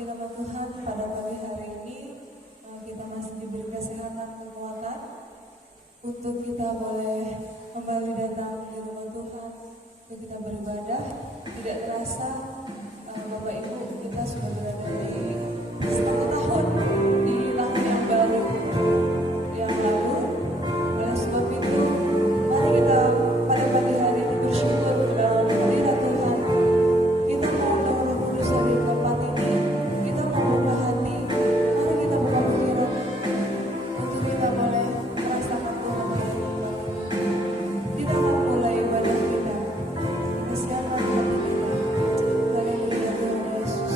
Puji nama Tuhan, pada pagi hari ini kita masih diberi kesehatan kekuatan untuk kita boleh kembali datang di rumah Tuhan untuk kita beribadah. Tidak terasa Bapak Ibu, kita sudah berada di setengah tahun di tahun yang baru yang lalu. Oleh sebab itu, mari kita pada pagi hari ini bersyukur dalam hadirat Tuhan. Kita mau Roh Kudus dari tempat ini, kita mau buka hati, mari kita buka pikiran untuk kita boleh merasakan Tuhan yang baru. Kita akan mulai ibadah kita, persiapan hati kita. Haleluya Tuhan Yesus.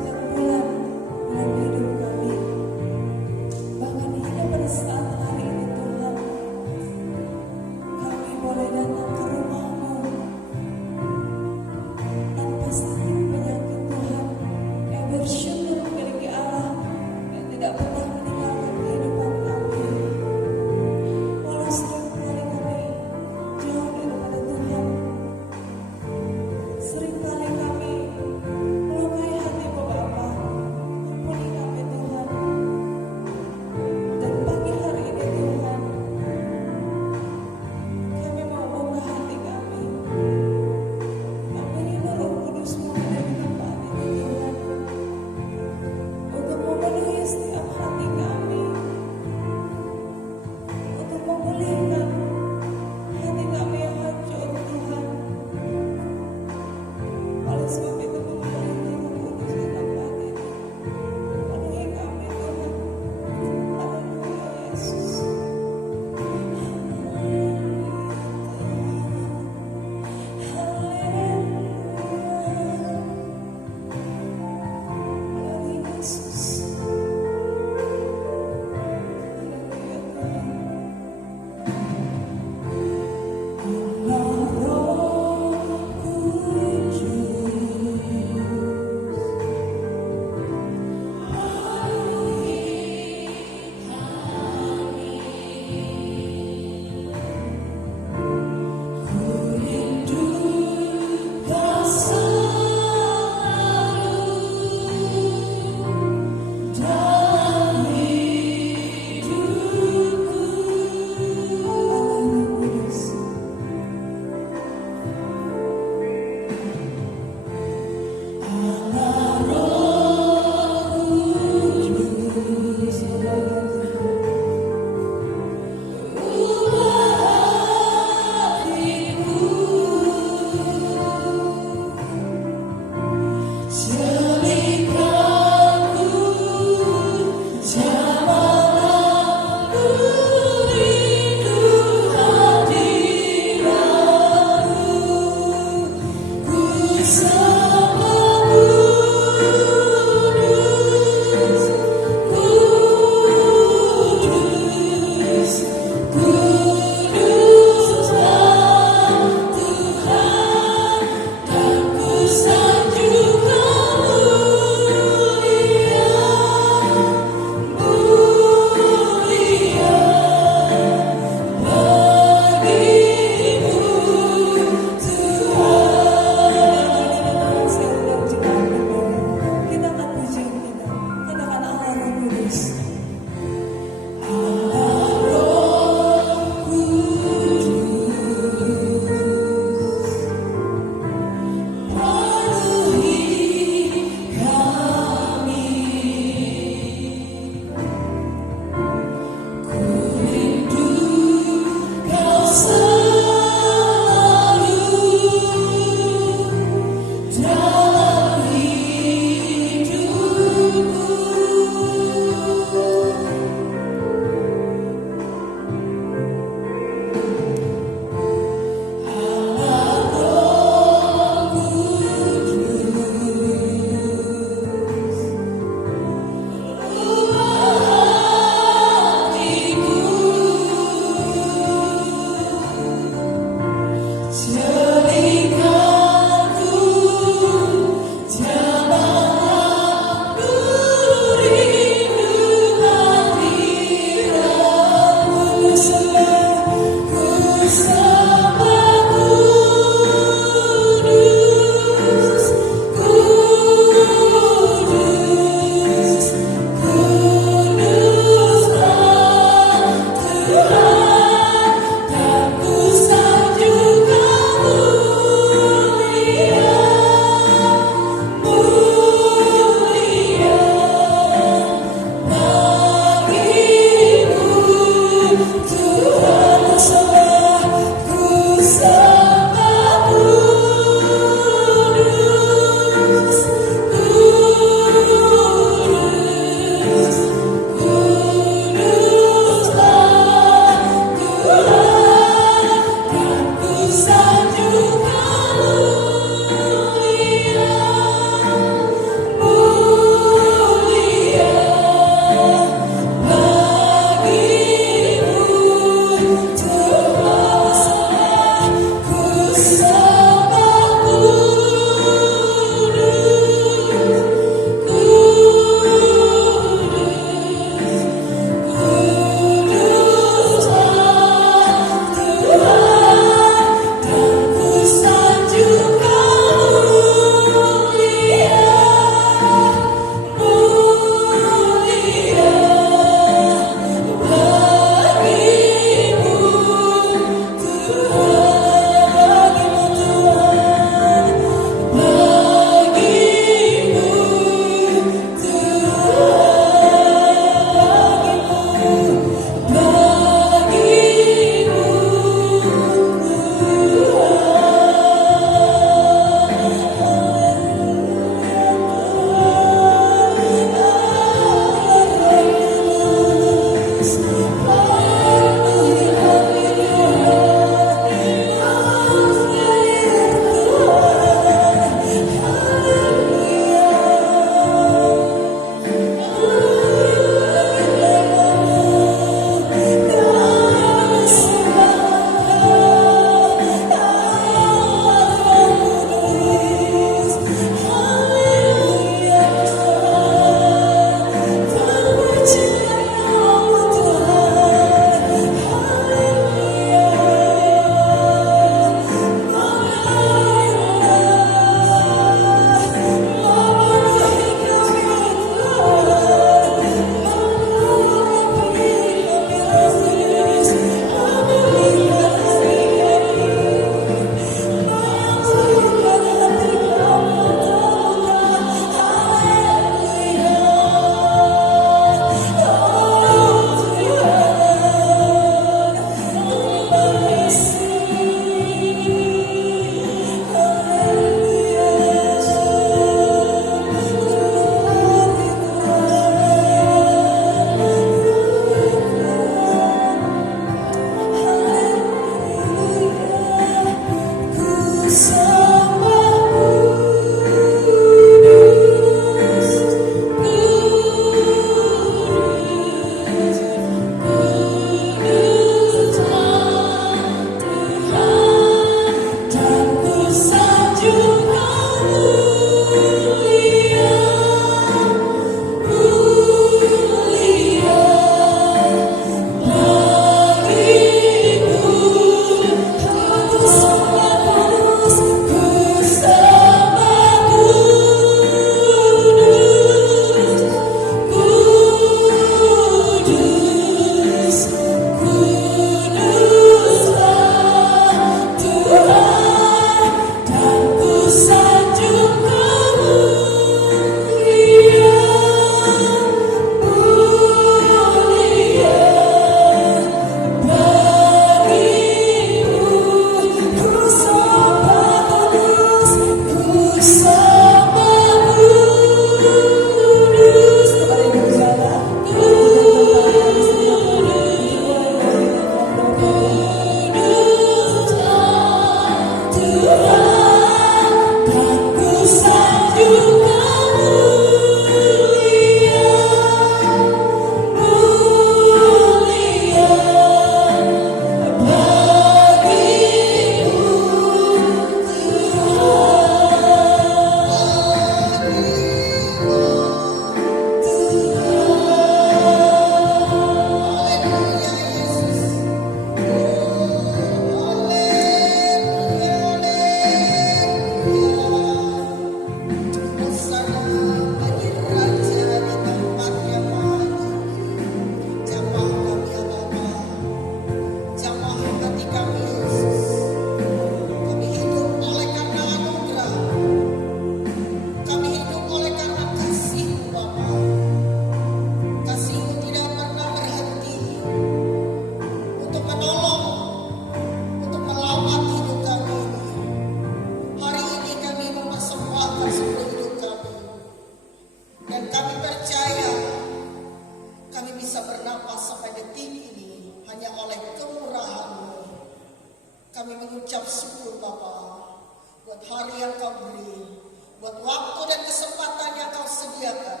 buat hari yang kau beri, buat waktu dan kesempatan yang kau sediakan.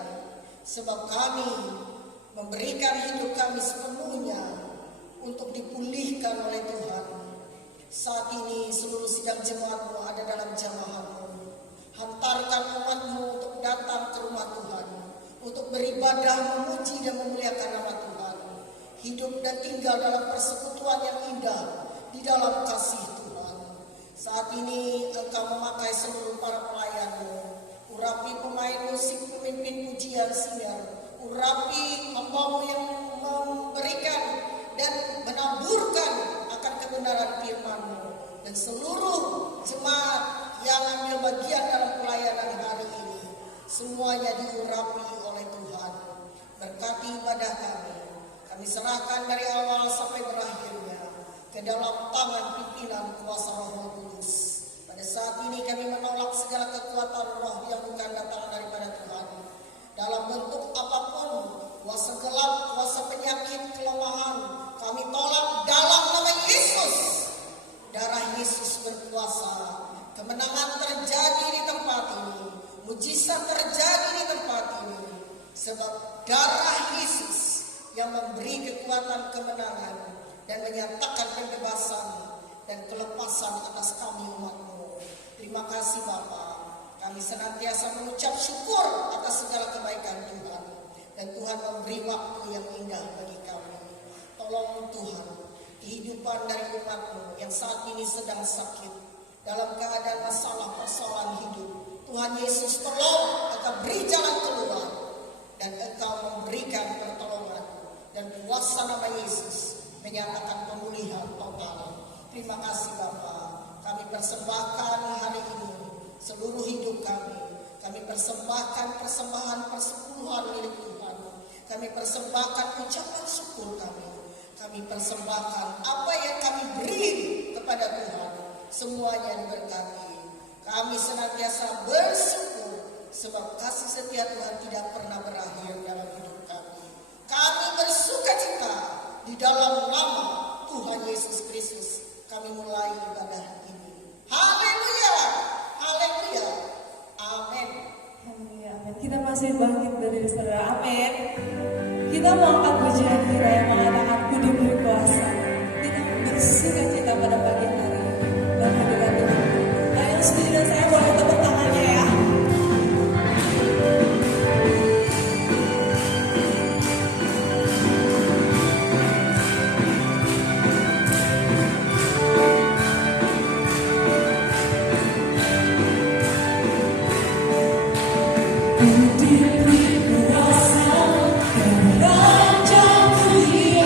Sebab kami memberikan hidup kami sepenuhnya untuk dipulihkan oleh Tuhan. Saat ini seluruh sidang jemaat-Mu ada dalam jamaah-Mu. Hantarkan umat-Mu untuk datang ke rumah Tuhan, untuk beribadah, memuji dan memuliakan nama Tuhan. Hidup dan tinggal dalam persekutuan yang indah di dalam kasih Tuhan. Saat ini Engkau memakai seluruh para pelayan-Mu. Urapi pemain musik, pemimpin pujian siar. Urapi hamba-Mu yang memberikan dan menaburkan akan kebenaran firman-Mu. Dan seluruh jemaat yang ambil bagian dalam pelayanan hari ini, semuanya diurapi oleh Tuhan. Berkati ibadah kami. Kami serahkan dari awal sampai berakhirnya ke dalam tangan pimpinan kuasa Roh Kudus. Pada saat ini kami menolak segala kekuatan roh yang bukan datang daripada Tuhan. Dalam bentuk apapun, kuasa gelap, kuasa penyakit, kelemahan, kami tolak dalam nama Yesus. Darah Yesus berkuasa. Kemenangan terjadi di tempat ini. Mujizat terjadi di tempat ini. Sebab darah Yesus yang memberi kekuatan kemenangan dan menyatakan pembebasan dan kelepasan atas kami umat-Mu. Terima kasih Bapa. Kami senantiasa mengucap syukur atas segala kebaikan Tuhan. Dan Tuhan memberi waktu yang indah bagi kami. Tolong Tuhan, kehidupan dari umat-Mu yang saat ini sedang sakit, dalam keadaan masalah persoalan hidup. Tuhan Yesus tolong Engkau beri jalan keluar. Dan Engkau memberikan pertolongan. Dan kuasa nama Yesus menyatakan pemulihan total. Terima kasih Bapa. Kami persembahkan hari ini seluruh hidup kami. Kami persembahkan persembahan persepuluhan milik Tuhan. Kami persembahkan ucapan syukur kami. Kami persembahkan apa yang kami beri kepada Tuhan. Semuanya diberkati. Kami senantiasa bersyukur sebab kasih setia Tuhan tidak pernah berakhir dalam hidup kami. Kami bersuka cita di dalam nama Tuhan Yesus Kristus. Kami mulai ibadah ini. Haleluya, haleluya, amin. Haleluya, amin. Kita masih bangkit dari saudara, amin. Kita mau angkat pujian kita yang mengatakan Ku diberi kuasa. Kita bersuka cita pada pagi hari dan hadirat Tuhan. Ayo setuju dan saya boleh tepuk tangannya ya. Diberi kuasa dan raja mulia.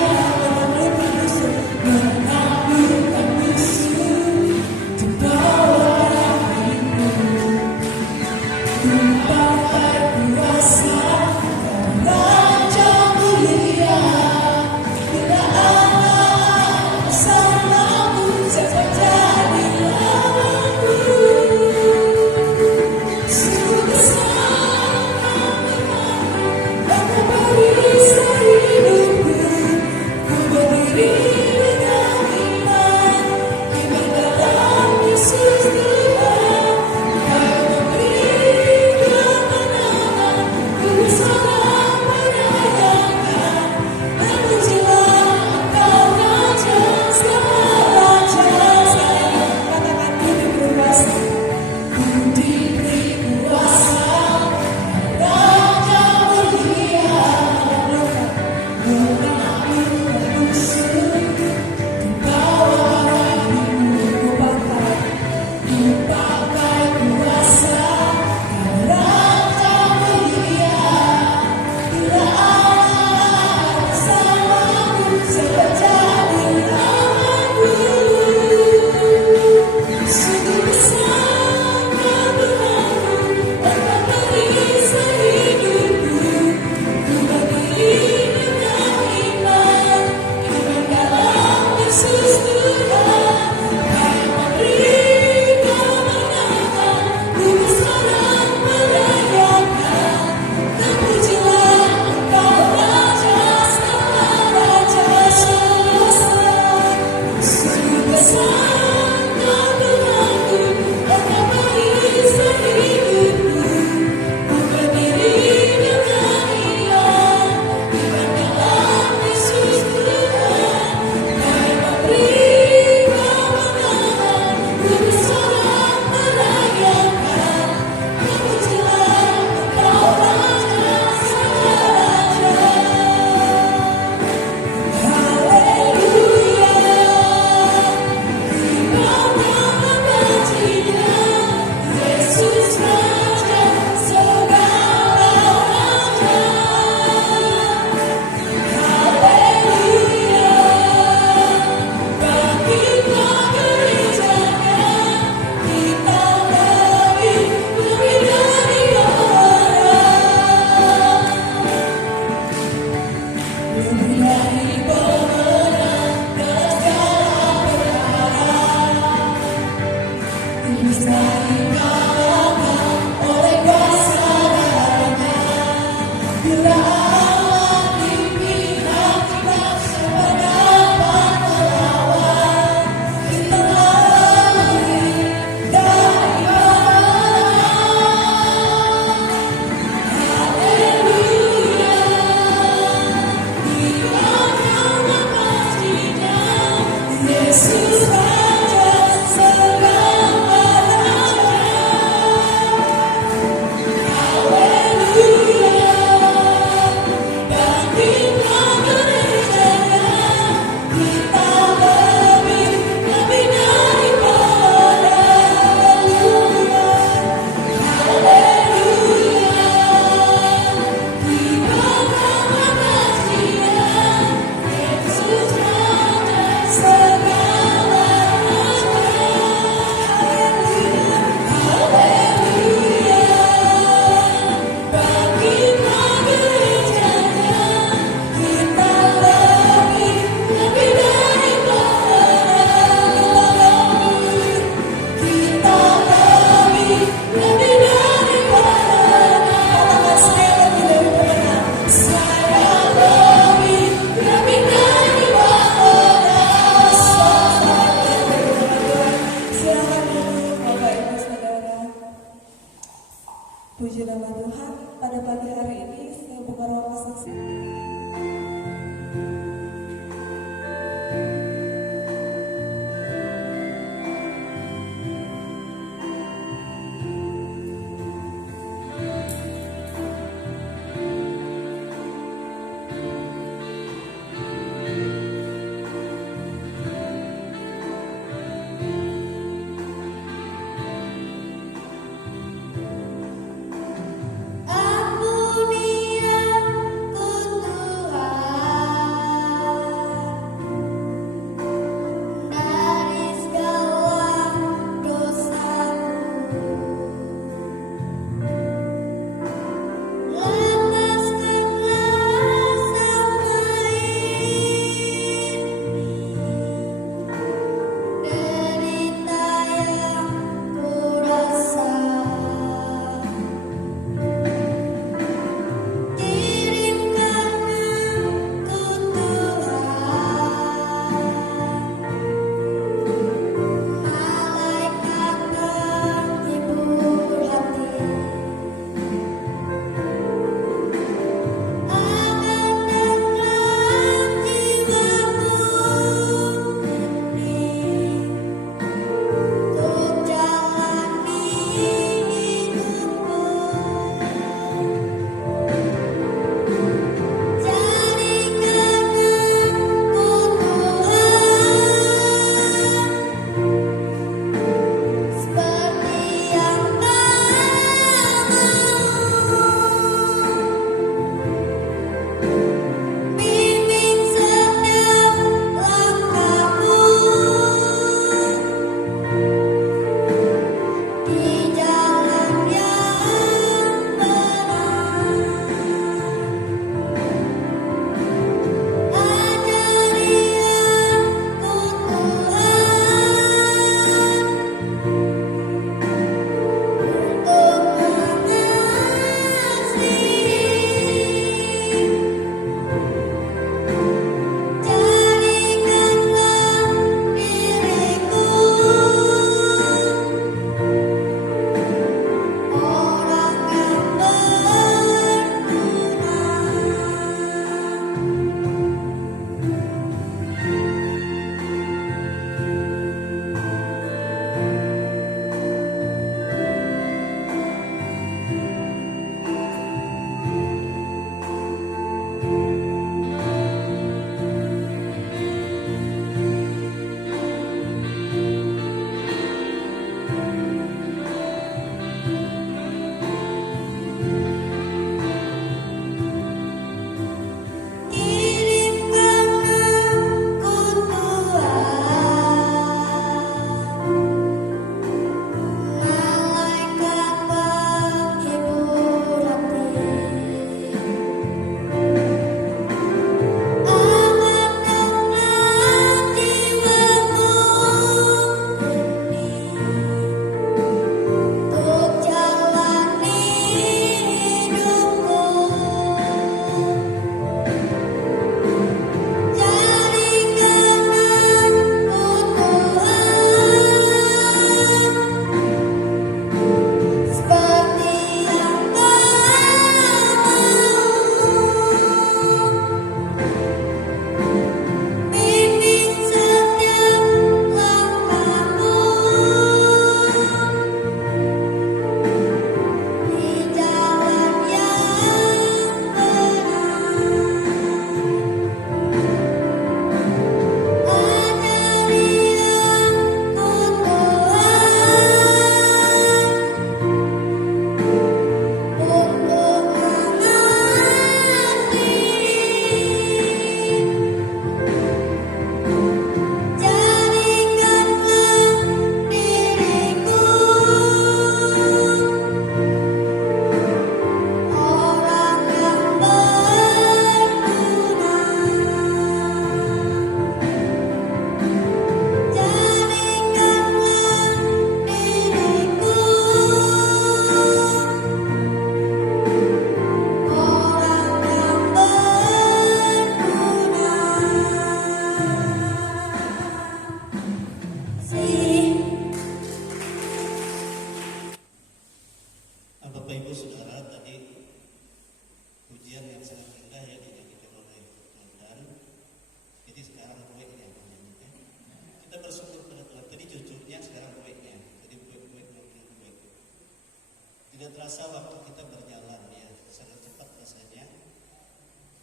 terasa waktu kita berjalan ya, sangat cepat rasanya.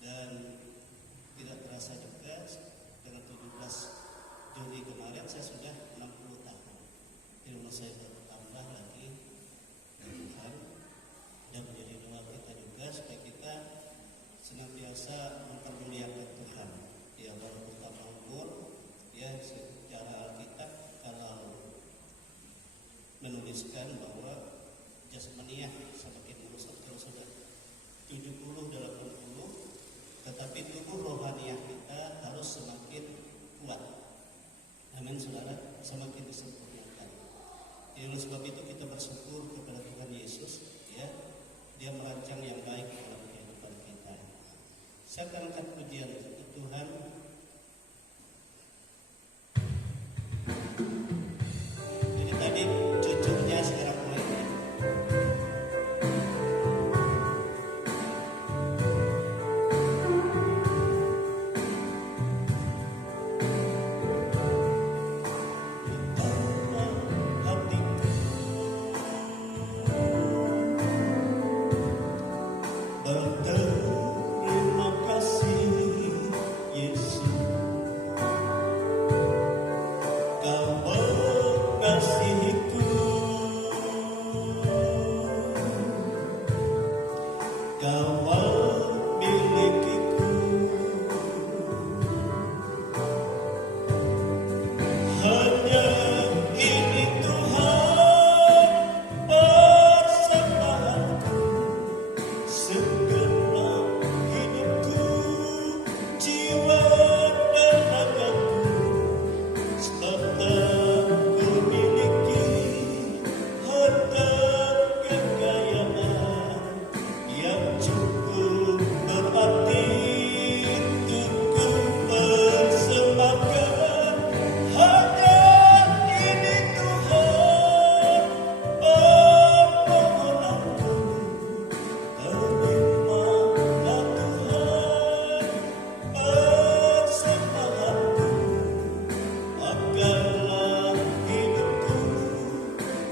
Dan tidak terasa juga dengan 17 Juli kemarin saya sudah 60 tahun. Ilmu saya bertambah lagi Tuhan, dan menjadi doa kita juga supaya kita senantiasa mempermuliakan Tuhan. Ya, walaupun tambah umur, ya secara Alkitab kalau menuliskan bahwa jasmaniah semakin merusak, kalau sudah 70 dalam 60, tetapi tubuh rohaniah kita harus semakin kuat. Amin saudara, semakin disempurnakan. Ya, oleh sebab itu kita bersyukur kepada Tuhan Yesus, ya, Dia merancang yang baik dalam kehidupan kita. Saya akan angkat pujian untuk Tuhan. Jadi tadi cucunya sekarang mulai. Berterima kasih Yesus, Kau mengasihiku, Kau memilikiku. Hanya ini Tuhan persembahanku, segenap hidupku, jiwa dan ragaku, serta ku miliki harta kekayaan yang cukup berarti untuk ku persembahkan. Hanya ini Tuhan permohonanku. Terimalah Tuhan persembahanku, makanlah hidupku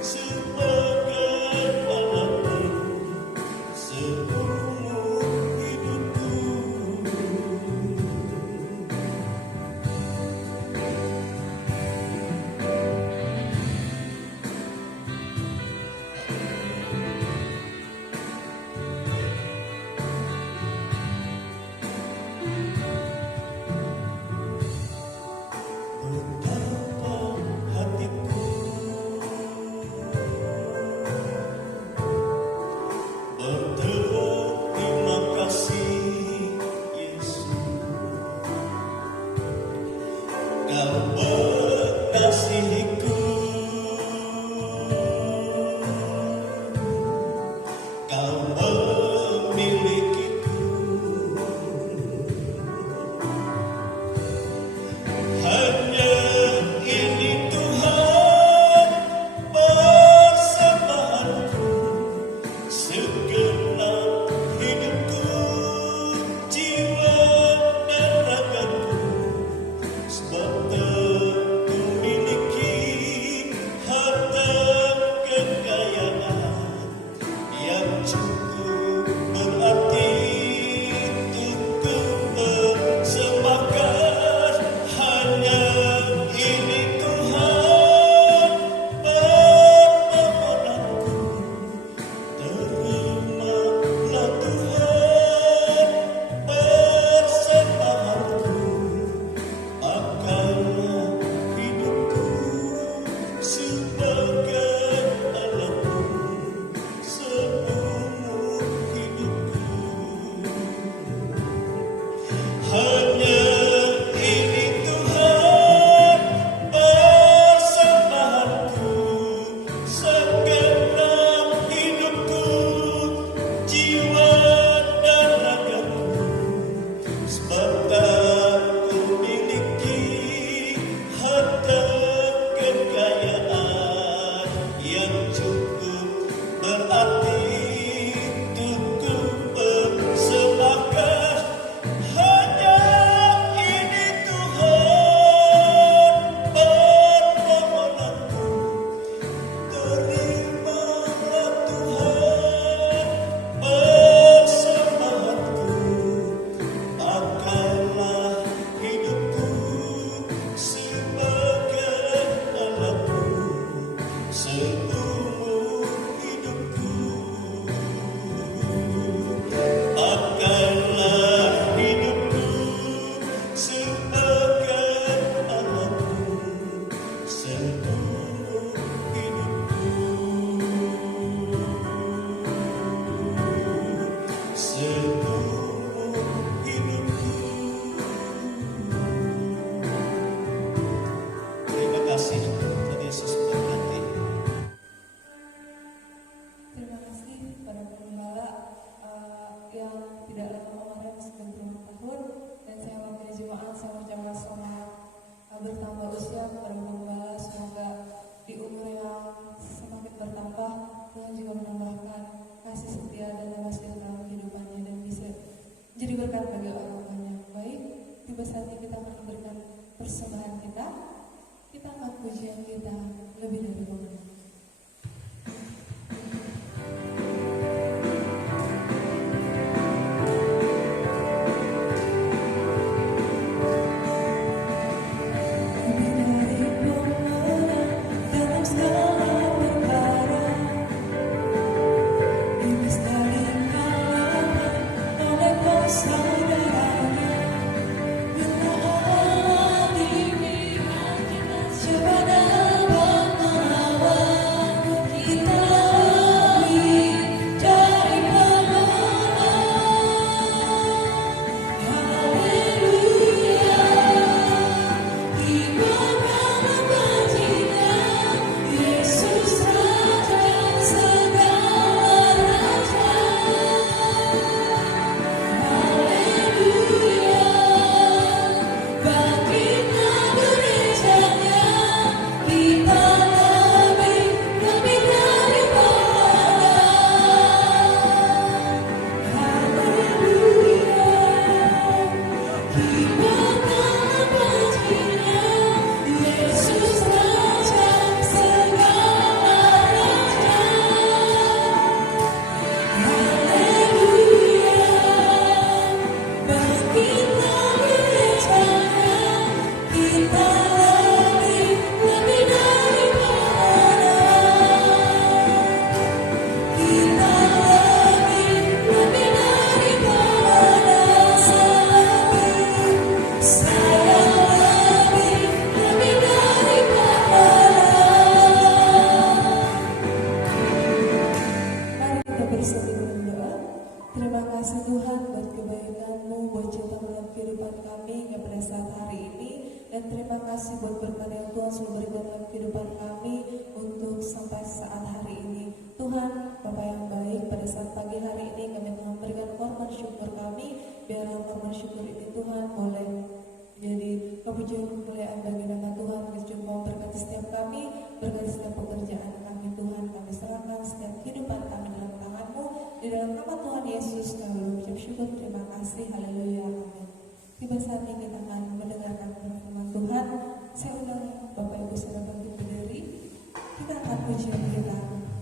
sebagai alatmu seumur hidupku. Betapa hatiku berterima kasih Yesus, Kau mengasihiku, Kau memilikiku. Hanya ini Tuhan persembahanku, segenap hidupku, jiwa dan ragaku, sebab persembahan kita, kita angkat pujian kita lebih dari dahulu.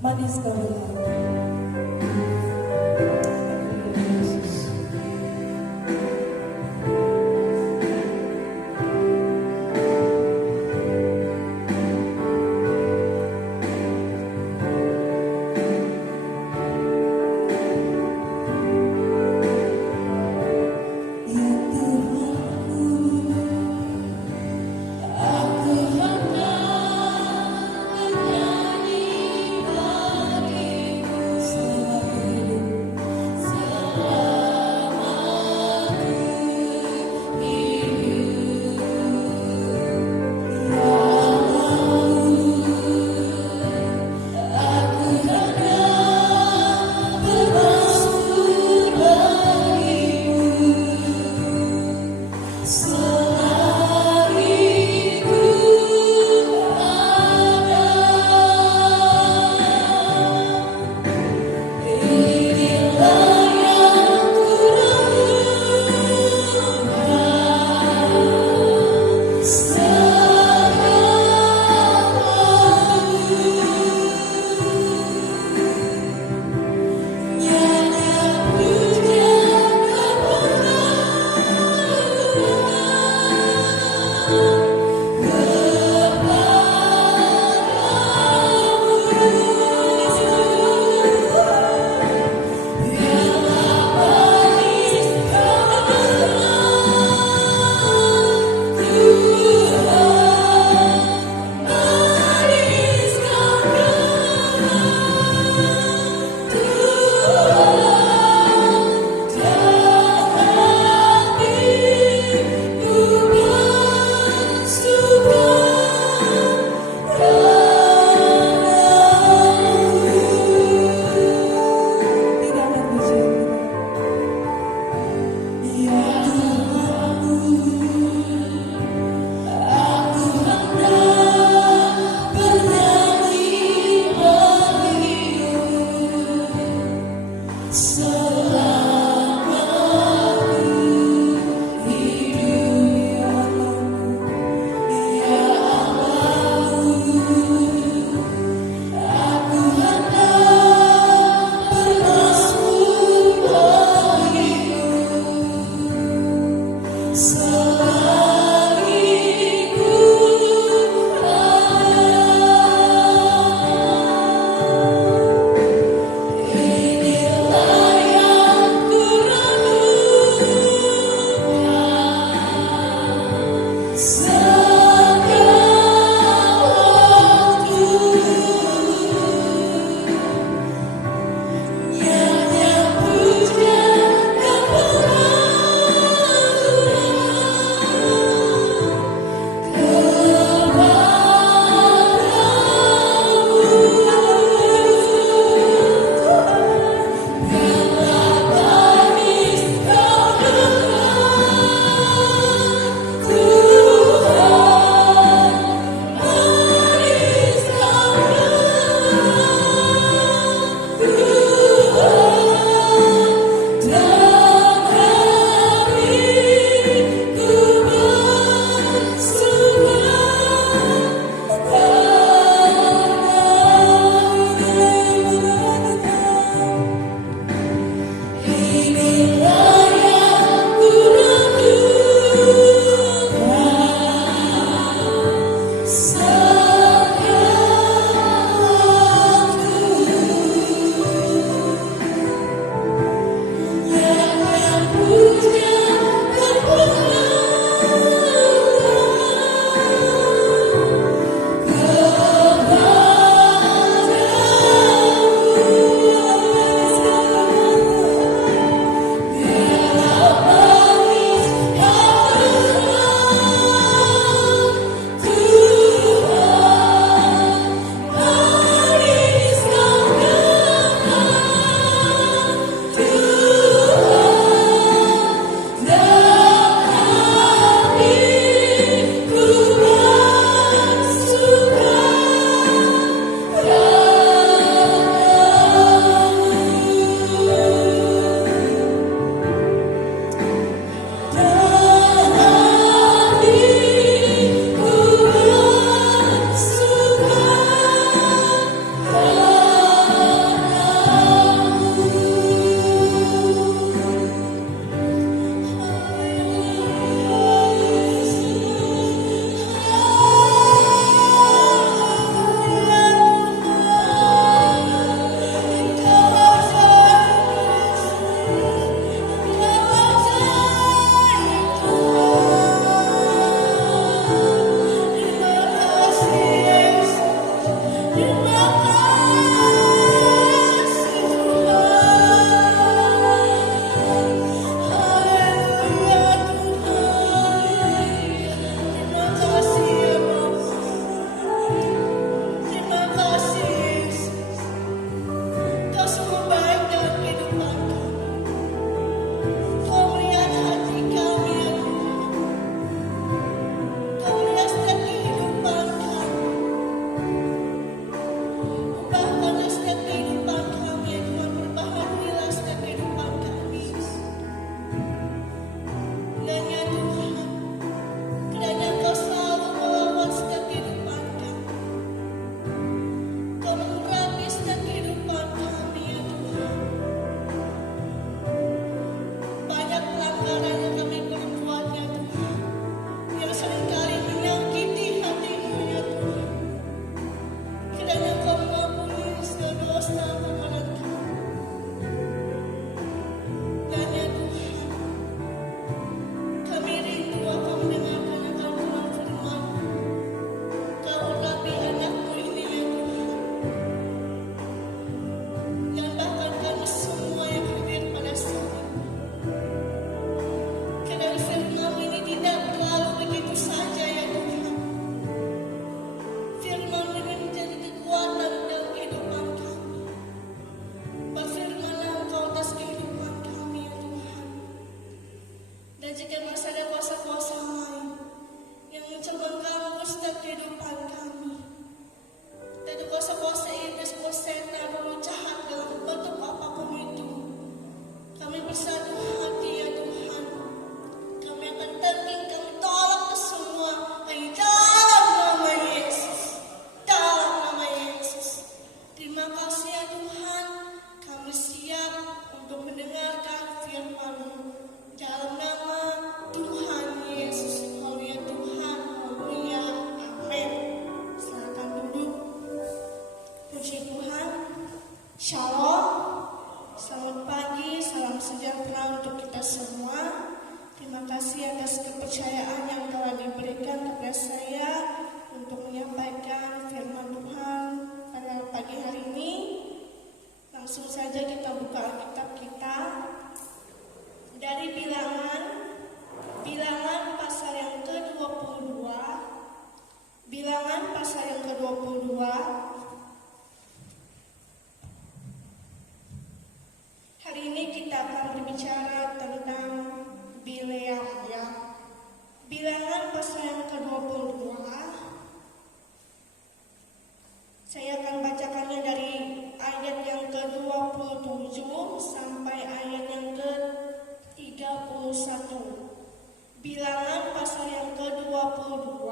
Manis Aku hanya menyanyi bagimu Tuhan Hari ini kita akan berbicara tentang Bileam ya. Bilangan pasal yang ke-22. Saya akan bacakannya dari ayat yang ke-27 sampai ayat yang ke-31. Bilangan pasal yang ke-22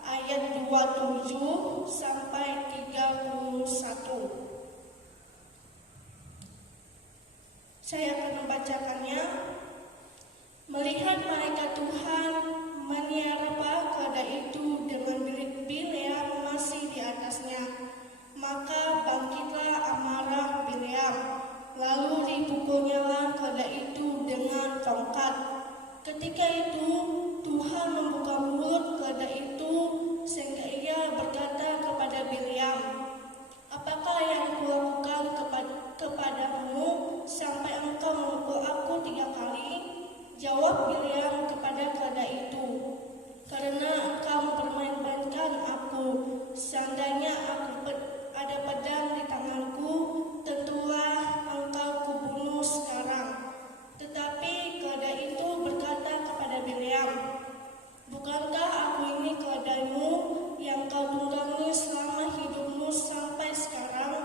ayat 27 sampai 31. Saya akan membacakannya. Melihat malaikat Tuhan meniarapa keledai itu dengan Bileam masih di atasnya, maka bangkitlah amarah Bileam, lalu dipukulnyalah keledai itu dengan tongkat. Ketika itu Tuhan membuka mulut keledai itu sehingga ia berkata kepada Bileam, "Apakah yang kulakukan kepadamu sampai engkau memukul aku 3 kali?" Jawab Bileam kepada keledai itu, "Karena engkau mempermain-mainkan aku. Seandainya ada pedang di tanganku, tentulah engkau kubunuh sekarang." Tetapi keledai itu berkata kepada Bileam, "Bukankah aku ini keledaimu yang kau tunggangi selama hidupmu sampai sekarang?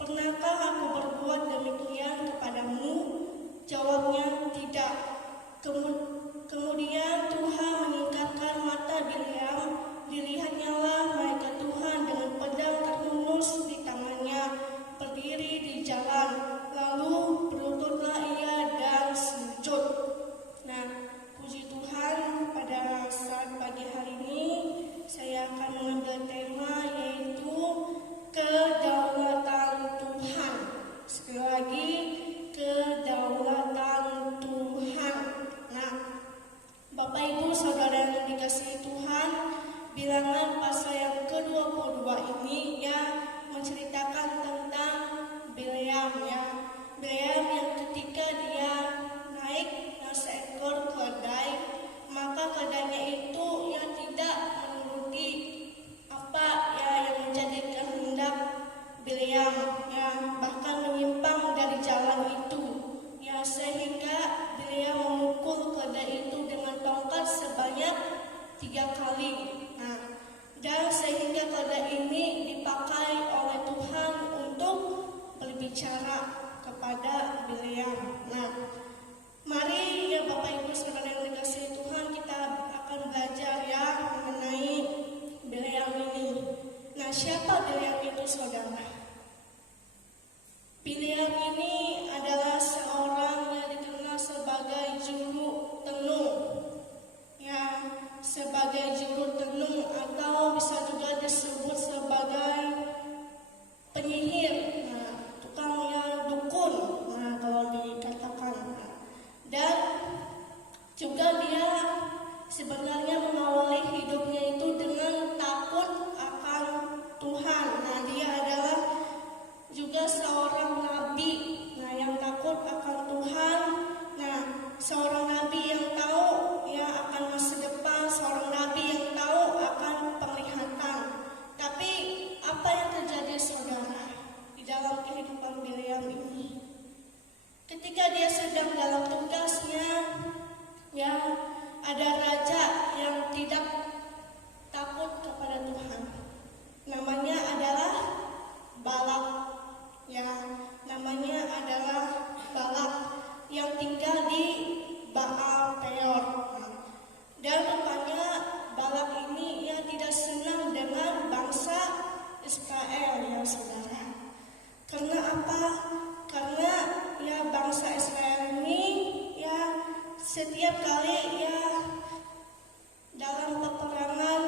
Pernahkah aku berbuat demikian kepadamu?" Jawabnya, "Tidak." Kemudian Tuhan meningkatkan mata Bileam, dilihatnyalah malaikat Tuhan dengan pedang terhunus di tangannya, berdiri di jalan, lalu berlututlah ia dan sujud. Nah, puji Tuhan, pada saat pagi hari ini saya akan mengambil tema yaitu kedaulatan Tuhan. Sekali lagi, kedaulatan Tuhan. Nah, Bapak Ibu Saudara yang dikasihi Tuhan, bilangan pasal yang ke-22 ini ya menceritakan tentang Bileam ya. Bileam yang ketika dia naik seekor keledai, maka keledainya itu ya tidak menuruti apa ya yang menjadi kehendak Bileam ya, bahkan menyimpang dari jalan itu ya, sehingga Bileam memukul keledai itu dengan tongkat sebanyak 3 kali. Nah, dan sehingga keledai ini dipakai oleh Tuhan untuk berbicara kepada Bileam. Nah, mari ya Bapak Ibu Saudara yang dikasihi Tuhan, kita akan belajar ya mengenai Bileam ini. Nah, siapa Bileam itu, saudara? Bileam ini adalah seorang yang dikenal sebagai juru tenung. Ya, sebagai juru tenung atau bisa juga disebut sebagai penyihir. Nah, tukang ya dukun. Nah, kalau dikatakan. Dan juga dia sebenarnya mengawali hidupnya itu dengan takut akan Tuhan. Nah, dia adalah juga seorang nabi, nah yang takut akan Tuhan. Nah, seorang nabi yang tahu ya akan masa depan, seorang nabi yang tahu akan penglihatan. Tapi apa yang terjadi, saudara, di dalam kehidupan Bileam ini? Ketika dia sedang dalam tugasnya, ya ada raja yang tidak takut kepada Tuhan. Namanya adalah Balak. Ya, namanya adalah Balak yang tinggal di Baal Peor. Dan rupanya Balak ini ya tidak senang dengan bangsa Israel ya, saudara. Karena apa? Karena ya bangsa Israel ini ya setiap kali ya dalam peperangan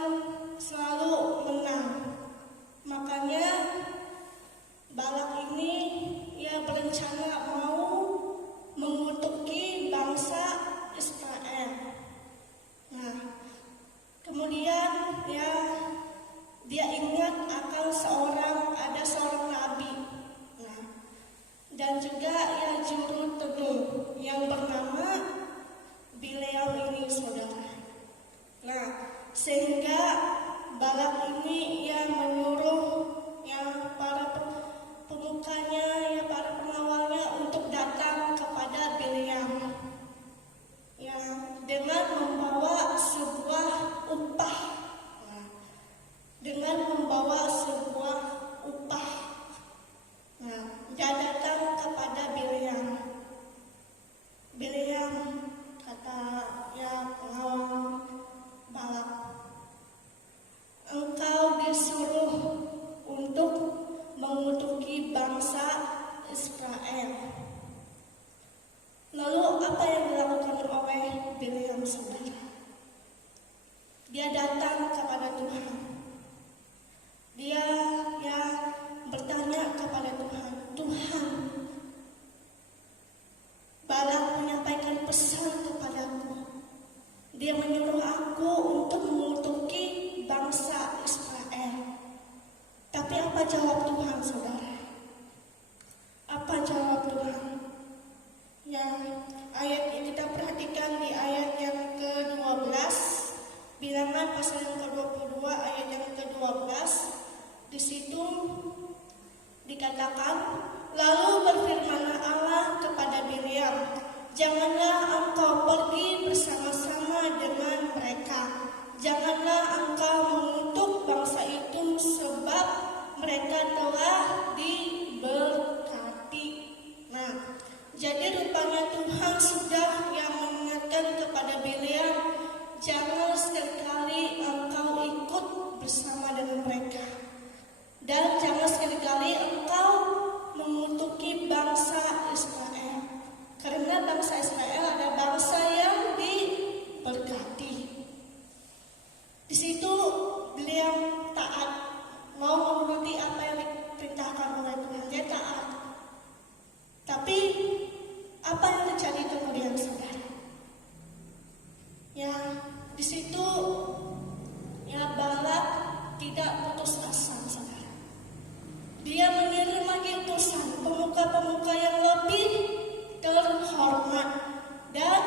selalu menang. Makanya Balak ini ya berencana mau mengutuki bangsa Israel. Nah, kemudian ya dia ingat akan ada seorang nabi. Nah, dan juga ya juru tenung yang bernama Bileam ini, saudara. Nah, sehingga Balak ini yang menyuruh para pemukanya, para pengawalnya untuk datang kepada Bileam dengan membawa sebuah upah. Dengan membawa sebuah upah. Dia datang kepada Bileam. Bileam kata pengawal Balak, engkau disuruh untuk mengutuki bangsa Israel. Lalu apa yang dilakukan oleh Bileam, saudara? Dia datang kepada Tuhan. Dia bertanya kepada Tuhan, Tuhan, Balak menyampaikan pesan kepadaku. Dia menyuruh aku untuk mengutuki bangsa Israel. Tapi apa jawab Tuhan, saudara? Apa jawab Tuhan? Ayat yang kita perhatikan di ayat yang ke-12, Bilangan pasal yang ke-22 ayat yang ke-12. Di situ dikatakan, lalu berfirmanlah Allah kepada Bileam, janganlah engkau pergi bersama-sama dengan mereka. Janganlah engkau mengutuk bangsa itu sebab mereka telah diberkati. Jadi rupanya Tuhan sudah mengingatkan kepada Bileam, jangan sekali-kali engkau ikut bersama dengan mereka. Dan jangan sekali-kali engkau mengutuki bangsa Israel. Karena bangsa Israel adalah bangsa yang diberkati. Di situ Bileam taat, mau menuruti apa yang diperintahkan oleh Tuhan. Dia taat. Tapi apa yang terjadi kemudian, saudara? Di situ Balak tidak putus asa, saudara. Dia mengirim lagi utusan pemuka-pemuka yang lebih terhormat dan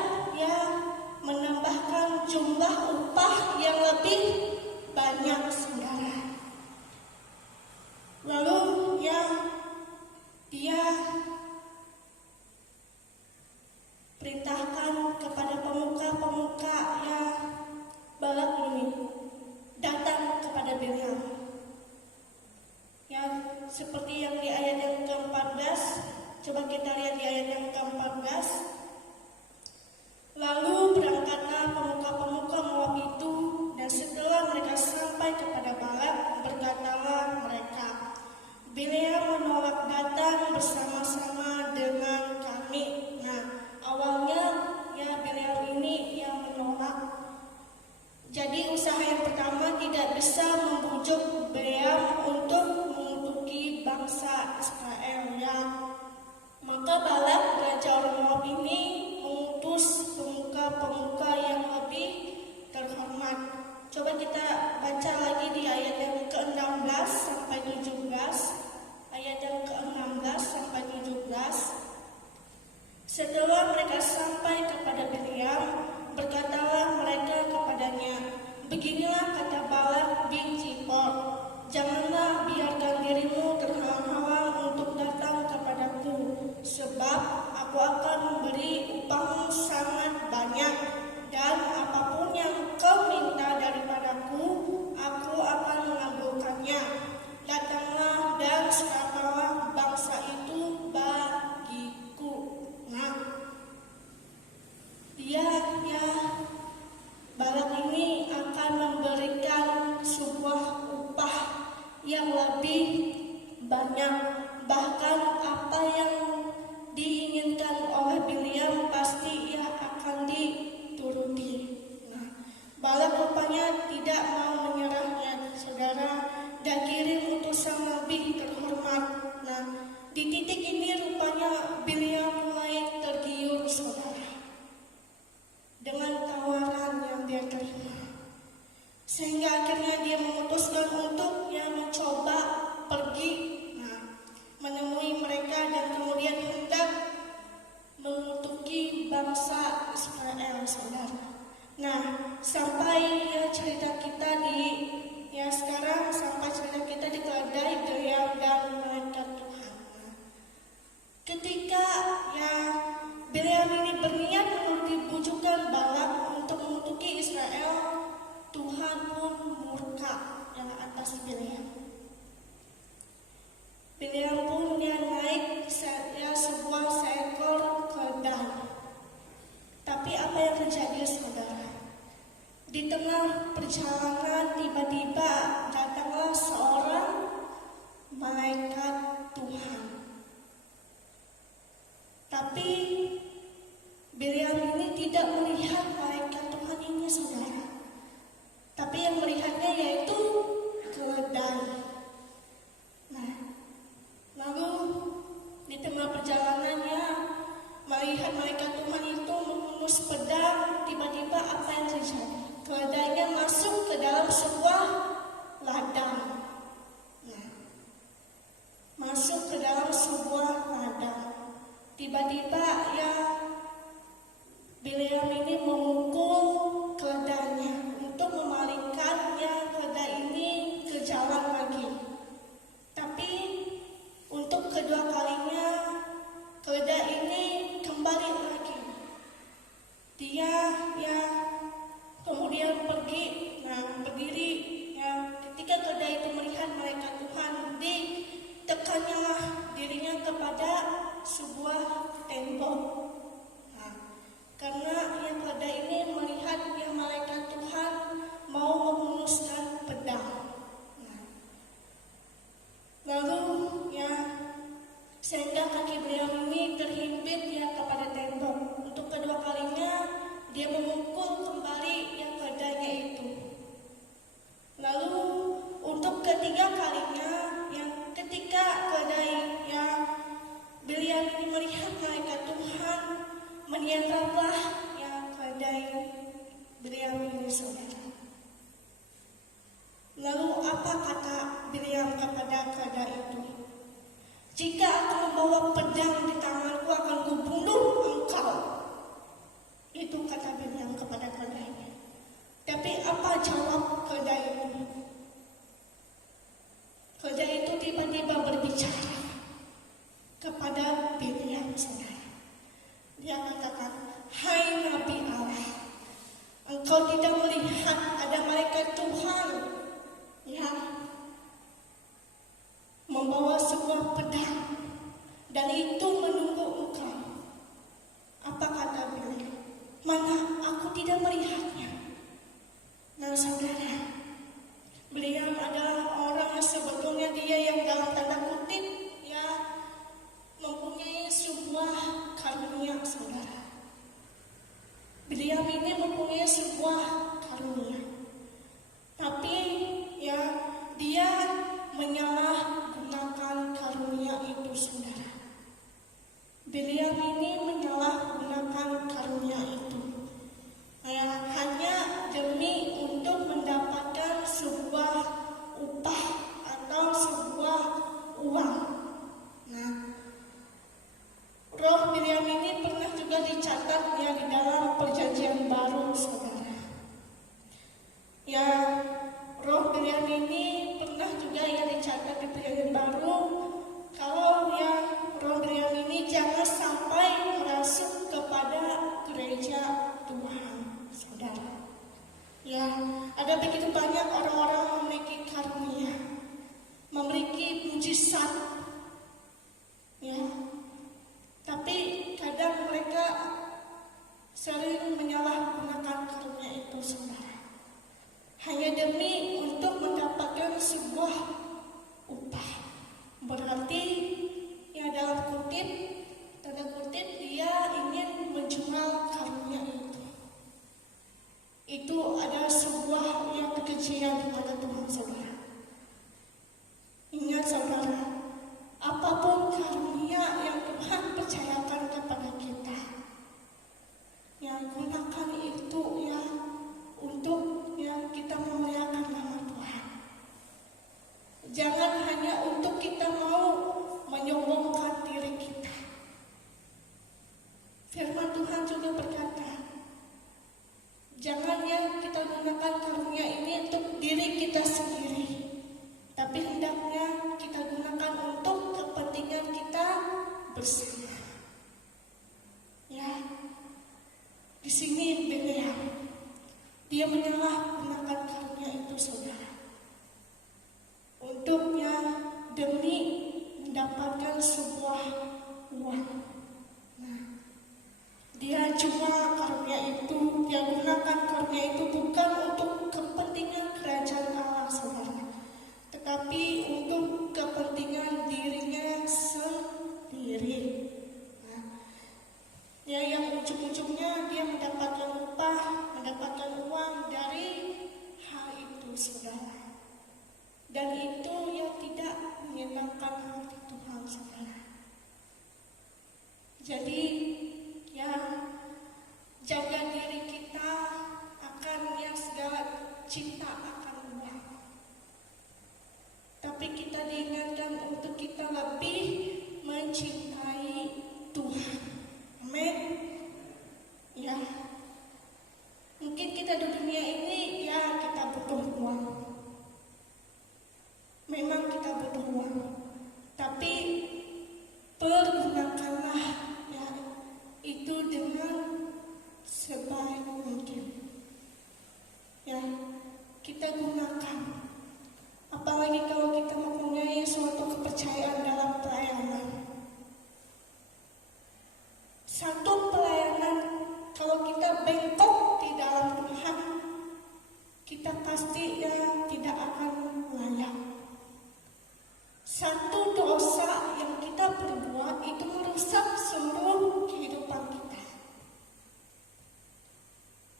menambahkan jumlah upah yang lebih banyak, saudara. Lalu dia perintahkan kepada pemuka-pemuka Balak ini datang kepada Bileam. Seperti yang di ayat yang ke-14, coba kita lihat di ayat yang ke-14. Lalu berangkatlah pemuka-pemuka Moab itu, dan setelah mereka sampai kepada Balak, berkatalah mereka, Bileam menolak datang bersama-sama dengan kami. Awalnya Bileam ini yang menolak. Jadi usaha yang pertama tidak bisa membujuk Bileam untuk mengutuki bangsa Israel. Maka Balak, raja orang Moab ini, mengutus pemuka-pemuka yang lebih terhormat. Coba kita baca lagi di ayat yang ke-16 sampai 17. Ayat yang ke-16 sampai 17. Setelah mereka sampai kepada Bileam, berkatalah mereka kepadanya, beginilah kata Balak bin Zipor, janganlah biarkan dirimu terhalang-halang untuk datang kepadaku, sebab aku akan memberi upahmu sangat banyak, dan apapun yang kau minta daripadaku, aku akan mengabulkannya. Datanglah dan sekatalah bangsa itu bagiku. Balak ini akan memberikan sebuah upah yang lebih banyak, bahkan apa yang diinginkan oleh Bileam pasti akan dituruti. Balak rupanya tidak mau menyerahnya, saudara, dan kirim utusan lebih terhormat. Di titik ini rupanya Bileam mulai tergiur, saudara, dengan tawaran yang dia terima, sehingga akhirnya dia memutuskan untuk mencoba pergi menemui mereka dan kemudian hendak mengutuki bangsa Israel, saudara. Sampai cerita kita di atas Bileam. Bileam pun dia naik sebuah seekor keledai. Tapi apa yang terjadi, saudara? Di tengah perjalanan tiba-tiba datanglah seorang malaikat Tuhan. Tapi Bileam ini tidak melihat malaikat Tuhan ini, saudara. Tapi yang melihatnya yaitu keledai. Nah, lalu di tengah perjalanannya melihat malaikat Tuhan itu menghunus pedang. Tiba-tiba apa yang terjadi? Keledainya masuk ke dalam sebuah ladang. Nah, masuk ke dalam sebuah ladang. Tiba-tiba ya Bileam ini memukul keledainya untuk memalingkannya keledai ini ke jalan lagi. Tapi untuk kedua kalinya keledai ini kembali lagi. Dia ya kemudian berdiri ya, ketika keledai itu melihat malaikat Tuhan, ditekannya dirinya kepada sebuah tembok. Nah, karena yang keledai ini melihat yang malaikat Tuhan mau menghunuskan pedang. Nah, lalu ya sehingga kaki beliau ini terhimpit ya kepada tembok. Untuk kedua kalinya dia memukul kembali yang keledainya itu. Lalu untuk ketiga kalinya yang ketika keledai yang Bileam ini melihat malaikat Tuhan, menyenanglah ya keledai Bileam ini, saudara. Lalu apa kata Bileam kepada keledai itu? Jika aku membawa pedang di tanganku, akan kubunuh engkau. Itu kata Bileam kepada keledainya. Tapi apa jawab keledai itu? Keledai itu tiba-tiba berbicara kepada Bileam, saudara. Dia katakan, hai Nabi Allah, engkau tidak melihat ada malaikat Tuhan yang membawa sebuah pedang dan itu menunggu engkau. Apa kata Bileam? Mana aku tidak melihatnya. Nah, saudara, Bileam adalah orang yang sebetulnya dia yang dalam tanda kutip ya mempunyai sebuah karunia, saudara. Bileam ini mempunyai sebuah karunia, tapi ya dia menyalahgunakan karunia itu, saudara. Bileam ini menyalahgunakan karunia itu hanya demi untuk mendapatkan sebuah upah atau sebuah uang. Nah, roh Bileam ini pernah juga dicatat ya di dalam Perjanjian Baru, saudara. Ya, roh Bileam ini pernah juga ya dicatat di Perjanjian Baru. Kalau ya roh Bileam ini jangan sampai merasuk kepada gereja Tuhan, saudara. Ya, ada begitu banyak orang-orang memiliki karunia, memiliki mujizat, ya. Tapi kadang mereka sering menyalahgunakan karunia itu, saudara. Hanya demi untuk mendapatkan sebuah upah. Berarti ya dalam kutip, tanda kutip dia ingin menjual karunia itu. Itu adalah sebuah yang kekejian di mata Tuhan, saudara. Ingat, saudara, apapun karunia yang Tuhan percayakan kepada kita, yang gunakan itu ya untuk yang kita memuliakan nama Tuhan. Jangan hanya untuk kita mau menyombongkan diri kita. Firman Tuhan juga berkata, jangan ya kita gunakan karunia ini untuk diri kita hidupnya demi mendapatkan sebuah uang. Nah, dia jual karunia itu, dia gunakan karunia itu bukan untuk kepentingan kerajaan Allah, saudara, tetapi untuk kepentingan dirinya sendiri. Nah, ya yang ujung-ujungnya dia mendapatkan upah, mendapatkan uang dari hal itu, saudara. Dan itu yang tidak menyenangkan hati Tuhan, saudara. Jadi ya, jaga diri kita akan yang segala cinta akan uang. Tapi kita diingatkan untuk kita lebih mencintai Tuhan. Amin. Ya, mungkin kita di dunia ini ya kita butuh uang. Memang kita butuh uang, tapi pergunakanlah ya itu dengan sebaik mungkin. Ya, kita gunakan. Apalagi kalau kita mempunyai suatu kepercayaan dalam pelayanan. Satu pelayanan, kalau kita bengkok di dalam Tuhan, kita pasti ya tidak akan layak. Satu dosa yang kita perbuat itu merusak seluruh kehidupan kita.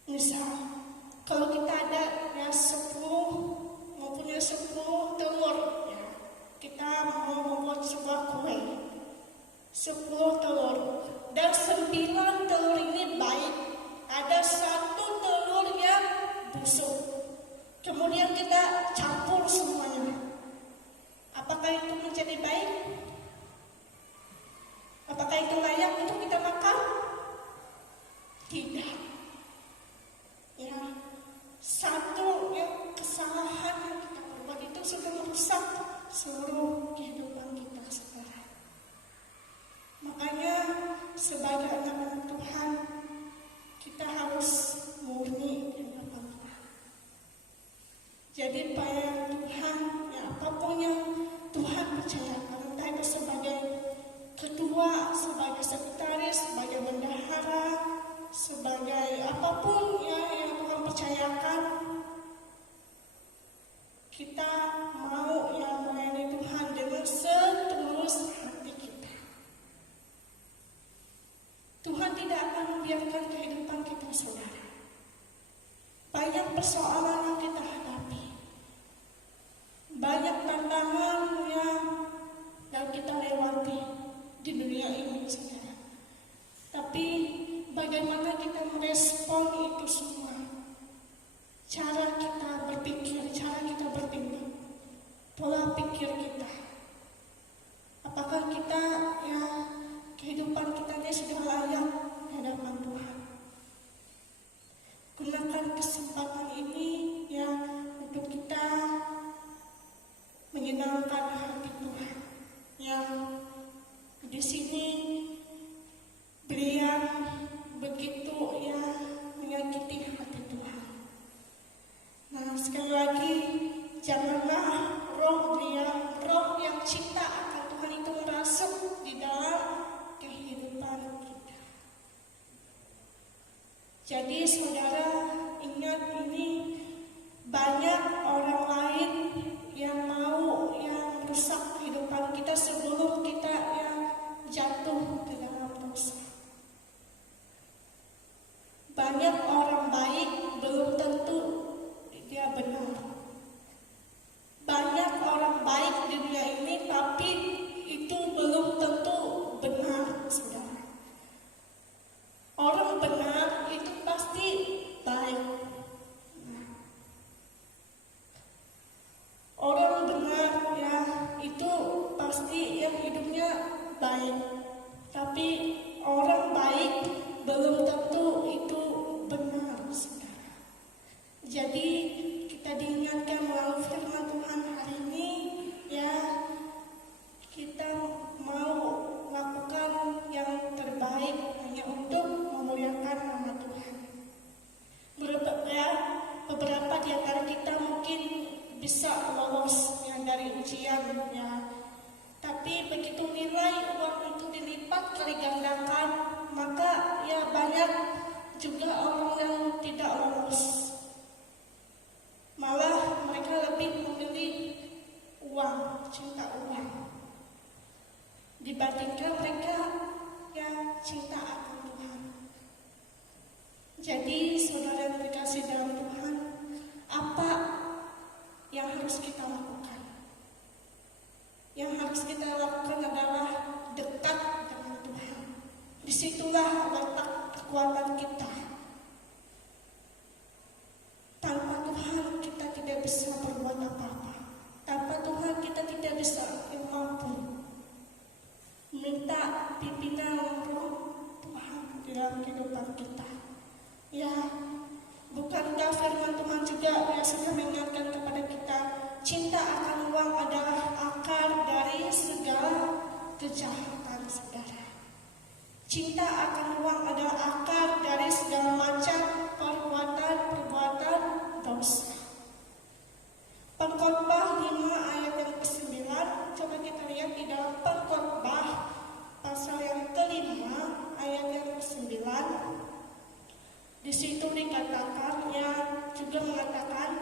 Misal, kalau kita ada ya 10, mempunyai 10 telur, ya, kita mau membuat sebuah kue, 10 telur, dan 9 telur ini baik, ada 1 telur yang busuk. Kemudian kita campur semuanya. Apakah itu menjadi baik? Apakah itu layak untuk kita makan? Tidak. Ya, satu yang kesalahan yang kita perbuat itu sudah merusak seluruh kehidupan kita sekarang. Makanya sebagai anak-anak Tuhan, kita harus murni di hadapan Tuhan. Jadi pelayan Tuhan, ya apapun yang Tuhan percayakan, entah itu sebagai ketua, sebagai sekretaris, sebagai bendahara, sebagai apapun ya yang Tuhan percayakan, kita mau ya melayani Tuhan dengan setulus hati kita. Tuhan tidak akan membiarkan kehidupan kita, saudara. Banyak persoalan yang kita hadapi, banyak tantangan yang kita lewati di dunia ini, saudara. Tapi bagaimana kita merespon itu semua? Cara kita berpikir, cara kita bertindak, pola pikir kita. Apakah kita ya kehidupan kita ini sudah layak di hadapan Tuhan? Gunakan kesempatan ini ya untuk kita menyenangkan hati Tuhan. Yang di sini beliau begitu ya menyakiti hati Tuhan. Nah, sekali lagi, janganlah roh yang cinta akan Tuhan itu merasuk di dalam kehidupan kita. Jadi saudara, ingat ini, banyak orang lain yang mau yang merusak kehidupan kita sebelum kita yang jatuh ke dalam dosa. Banyak orang baik belum tentu dia benar. Banyak orang baik di dunia ini, tapi itu belum tentu benar, saudara. Orang benar itu pasti baik. Orang benar ya itu pasti yang hidupnya baik. Tapi orang baik belum tentu itu benar, saudara. Jadi kita diingatkan melalui firman Tuhan hari ini ya, kita mau lakukan yang terbaik hanya untuk memuliakan nama Tuhan. Beberapa di antara kita mungkin bisa lolos yang dari dari ujian ya. Tapi begitu nilai uang itu dilipat kali gandakan, maka ya banyak juga orang yang tidak lolos. Malah mereka lebih memilih uang, cinta uang, dibandingkan mereka yang cinta akan Tuhan. Jadi saudara yang dikasih dalam Tuhan, apa yang harus kita lakukan? Yang harus kita lakukan adalah dekat dengan Tuhan. Disitulah letak kekuatan kita. Tanpa Tuhan kita tidak bisa berbuat apa-apa. Tanpa Tuhan kita tidak bisa mampu minta pimpinan Roh Tuhan di dalam kehidupan kita. Ya, bukankah firman Tuhan juga biasanya mengingatkan kepada kita, cinta akan uang adalah akar dari segala kejahatan, saudara. Cinta akan uang adalah akar dari segala macam perbuatan dosa. Pengkhotbah 5 ayat yang ke-9, coba kita lihat di dalam Pengkhotbah pasal yang ke-5 ayat yang ke-9. Di situ dikatakan, ya juga mengatakan,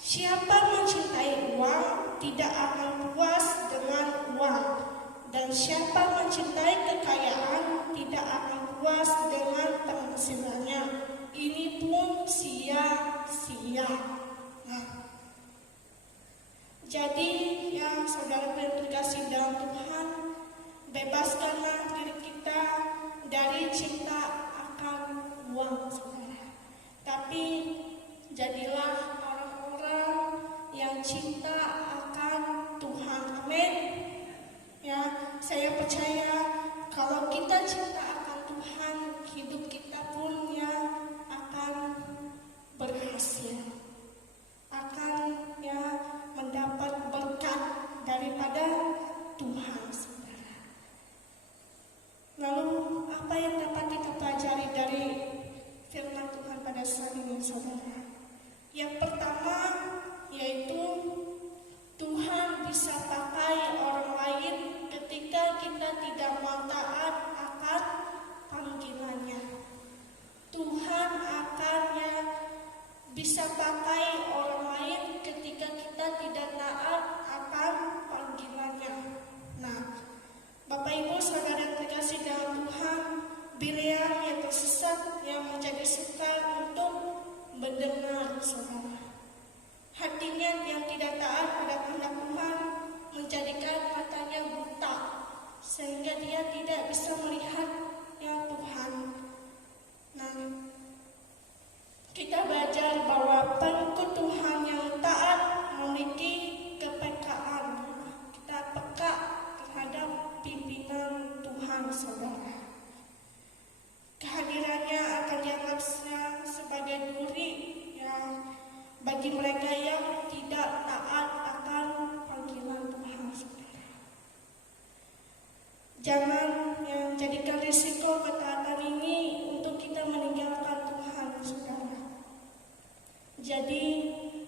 siapa mencintai uang tidak akan puas dengan uang, dan siapa mencintai kekayaan tidak akan puas dengan penghasilannya. Ini pun sia-sia. Nah, jadi ya saudara yang terkasih dalam Tuhan, bebaskanlah diri kita dari cinta akan uang, saudara. Tapi jadilah orang-orang yang cinta akan Tuhan. Amin. Ya, saya percaya kalau kita cinta akan Tuhan, hidup kita pun ya akan berhasil, akan ya mendapat berkat daripada Tuhan, saudara. Lalu apa yang dapat kita pelajari dari firman Tuhan pada saat ini, saudara? Yang pertama yaitu Tuhan bisa pakai orang lain ketika kita tidak mau taat akan panggilannya. Tuhan akannya bisa pakai orang lain ketika kita tidak taat akan panggilannya. Nah, Bapak Ibu saudara yang terkasih dalam Tuhan, Bileam yang tersesat yang menjadi sukar untuk mendengar, saudara. Hatinya yang tidak taat pada kehendak Tuhan menjadikan matanya buta, sehingga dia tidak bisa melihat yang Tuhan. Nah, kita belajar bahwa pengikut Tuhan yang taat memiliki kepekaan. Kita peka terhadap pimpinan Tuhan, saudara. Kehadirannya akan dianggap sebagai duri ya bagi mereka yang tidak taat akan panggilan Tuhan, saudara. Jangan yang jadikan risiko ketaatan ini untuk kita meninggalkan Tuhan, saudara. Jadi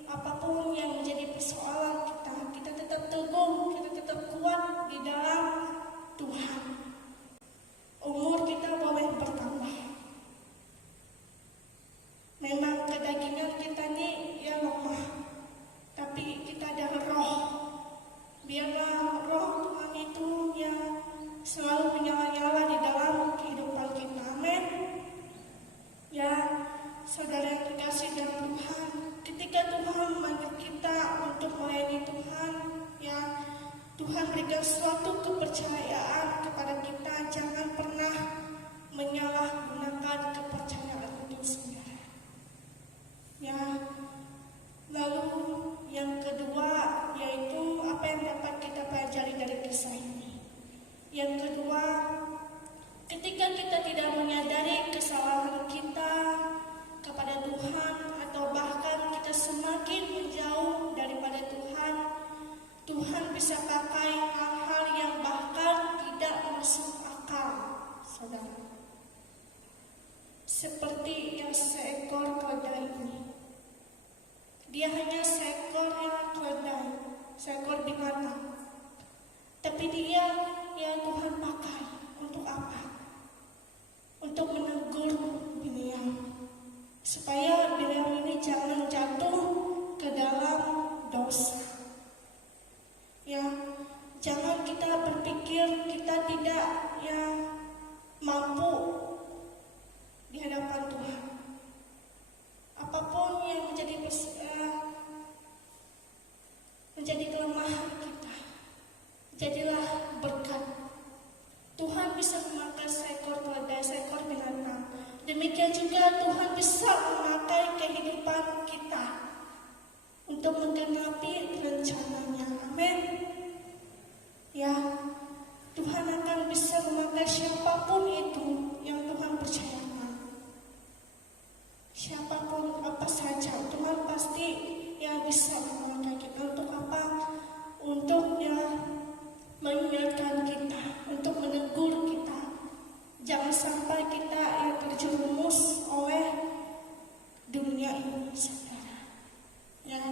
apapun yang menjadi persoalan kita tetap teguh, kita tetap kuat di dalam Tuhan. Umur kita boleh bertambah. Memang kedagingan kita ini ya lemah, tapi kita ada roh. Biarlah roh Tuhan itu ya selalu menyala-nyala di dalam kehidupan kita. Amin. Ya, saudara yang terkasih dalam Tuhan, ketika Tuhan memanggil kita untuk melayani Tuhan, ya Tuhan berikan suatu kepercayaan kepada kita. Jangan pernah menyalahgunakan kepercayaan itu, saudara. Ya, lalu yang kedua yaitu apa yang dapat kita pelajari dari kisah ini. Yang kedua, ketika kita tidak menyadari kesalahan kita kepada Tuhan atau bahkan kita semakin menjauh daripada Tuhan, Tuhan bisa pakai hal-hal yang bahkan tidak Tetapi dia yang Tuhan pakai untuk apa? Untuk menegur Bileam, supaya Bileam ini jangan jatuh ke dalam dosa. Ya, jangan kita berpikir kita tidak mampu di hadapan Tuhan. Apapun yang menjadi kelemahan kita, jadilah berkat. Tuhan bisa memakai seekor keledai, seekor binatang. Demikian juga Tuhan bisa memakai kehidupan kita untuk menggenapi rencananya. Amin. Ya, Tuhan akan bisa memakai siapapun itu yang Tuhan percayakan. Siapapun, apa saja, Tuhan pasti yang bisa memakai kita. Untuk apa? Untuk mengingatkan kita, untuk menegur kita. Jangan sampai kita terjerumus oleh dunia ini, saudara. Ya,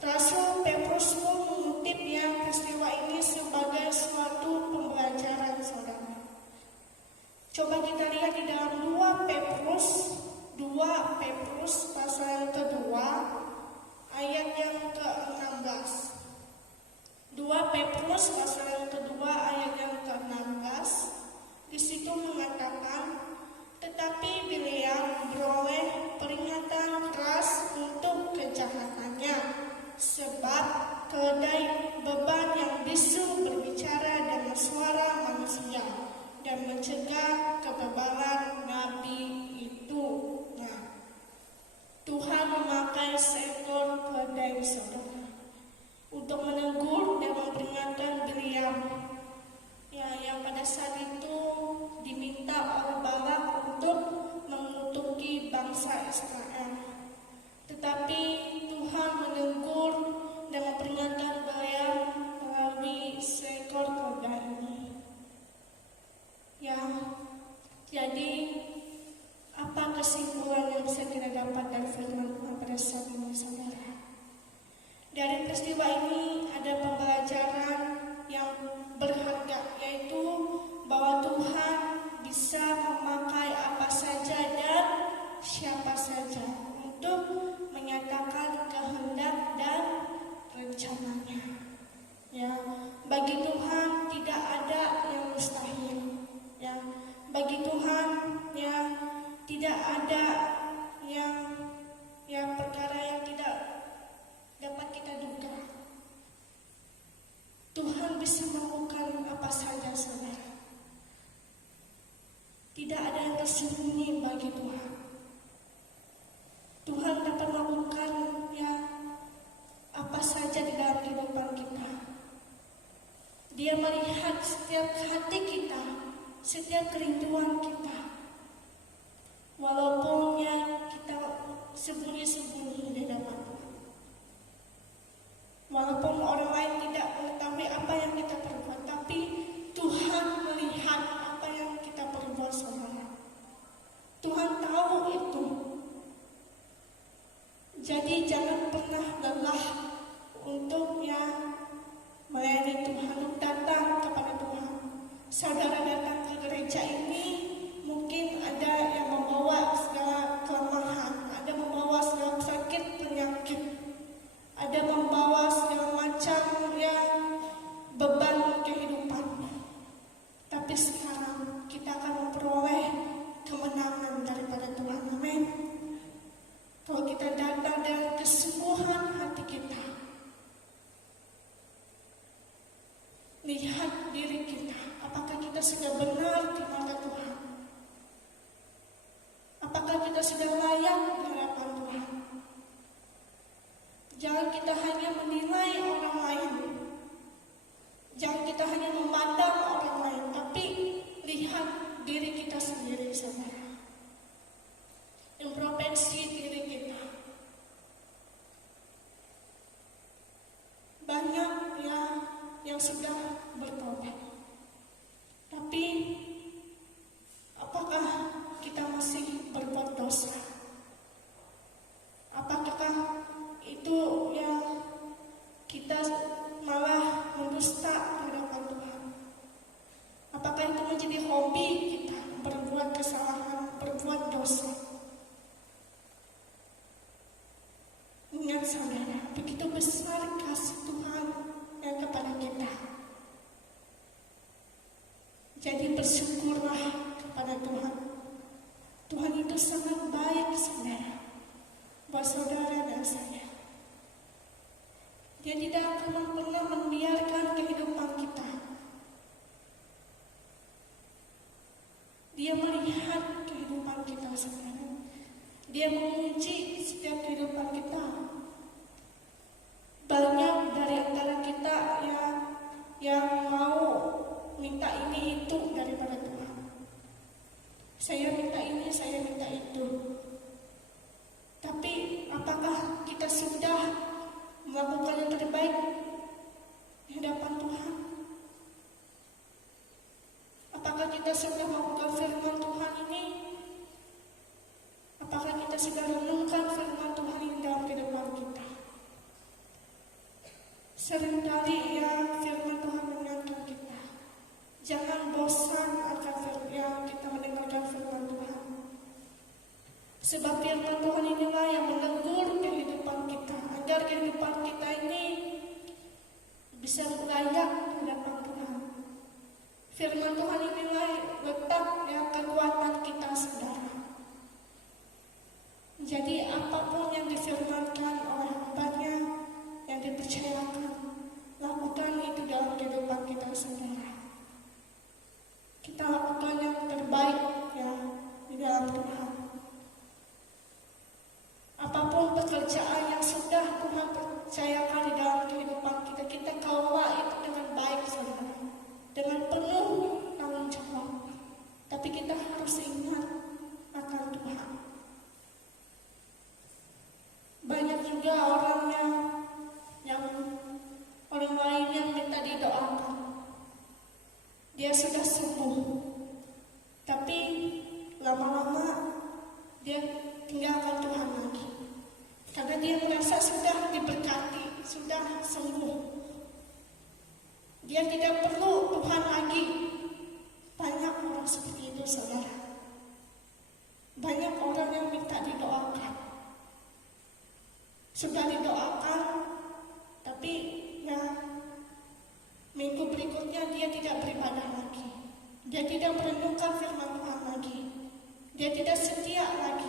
Rasul Petrus pun mengutip peristiwa ini sebagai suatu pembelajaran, saudara. Coba kita lihat di dalam 2 Petrus pasal yang kedua ayat yang ke-16. 2 Petrus pasal yang kedua ayat yang ke-16. Di situ mengatakan, tetapi Bileam beroleh peringatan keras untuk kejahatannya, sebab keledai beban yang bisu berbicara dengan suara manusia dan mencegah kebebalan nabi itu. Nah, Tuhan memakai seekor keledai, saudara, untuk menegur dan memperingatkan Bileam, yang pada saat itu diminta oleh Balak untuk mengutuki bangsa Israel. Tetapi Tuhan menegur dan memperingatkan Bileam melalui seekor keledai ini. Ya, jadi apa kesimpulan yang bisa kita dapat dari firman Tuhan pada saat ini, saudara? Dari peristiwa ini ada pembelajaran yang berharga, yaitu bahwa Tuhan bisa memakai apa saja dan siapa saja untuk menyatakan kehendak dan rencananya. Ya, bagi Tuhan tidak ada yang mustahil. Ya, bagi Tuhan tidak ada yang perkara yang tidak dapat kita duga. Tuhan bisa melakukan apa saja, saudara. Tidak ada yang tersembunyi bagi Tuhan. Tuhan dapat melakukan apa saja di dalam kehidupan kita. Dia melihat setiap hati kita, setiap kerinduan kita. Walaupun kita sembunyi-sembunyi di hadapan Tuhan. Walaupun orang lain tidak mengetahui apa yang kita perbuat, tapi Tuhan melihat apa yang kita perbuat, saudara. Tuhan tahu itu. Jadi jangan pernah lelah untuk melayani Tuhan, untuk datang kepada Tuhan. Saudara datang ke gereja ini, mungkin ada yang membawa segala kelemahan, ada membawa segala sakit penyakit, ada membawa segala macam beban kehidupan. Tapi sekarang kita akan memperoleh kemenangan daripada Tuhan. Amin. Kalau kita datang dengan kesungguhan hati kita, lihat diri kita, apakah kita sudah benar di mata Tuhan? Apakah kita sudah layak di hadapan Tuhan? Jangan kita hanya menilai orang lain. Jangan kita hanya memandang orang lain, tapi lihat diri kita sendiri, saudara. Introspeksi diri kita. Banyak yang sudah bertobat. Tapi apakah kita masih berbuat dosa? Apakah itu kita malah mendusta terhadap Dia tidak akan pernah membiarkan kehidupan kita. Dia melihat kehidupan kita sekarang. Dia menguji setiap kehidupan kita. Banyak dari antara kita yang mau minta ini itu daripada Tuhan. Saya minta ini, saya minta itu. Tapi apakah kita sudah melakukan yang terbaik di hadapan Tuhan? Apakah kita sudah melakukan firman Tuhan ini? Apakah kita sudah renungkan firman Tuhan ini dalam kehidupan kita? Seringkali firman Tuhan mengingatkan kita, jangan bosan akan kita mendengarkan firman Tuhan. Sebab firman Tuhan inilah yang menegur kehidupan kita, agar kehidupan kita ini bisa layak di hadapan Tuhan. Firman Tuhan inilah letak kekuatan kita, saudara. Jadi apapun yang difirmankan oleh hamba-Nya, yang dipercayakan, lakukan itu dalam kehidupan kita, saudara. Kita lakukan yang terbaik di dalam Tuhan. Apapun pekerjaan yang sudah Tuhan percayakan di dalam kehidupan kita, kita kelola itu dengan baik, saudara, dengan penuh tanggung jawab. Tapi kita harus ingat akan Tuhan. Banyak juga orang yang orang lain yang minta didoakan. Dia sudah sembuh, tapi lama-lama dia tinggalkan Tuhan lagi. Karena dia merasa sudah diberkati, sudah sembuh. Dia tidak perlu Tuhan lagi. Banyak orang seperti itu, saudara. Banyak orang yang minta didoakan. Sudah didoakan, tapi minggu berikutnya dia tidak beribadah lagi. Dia tidak merenungkan firman Tuhan lagi. Dia tidak setia lagi.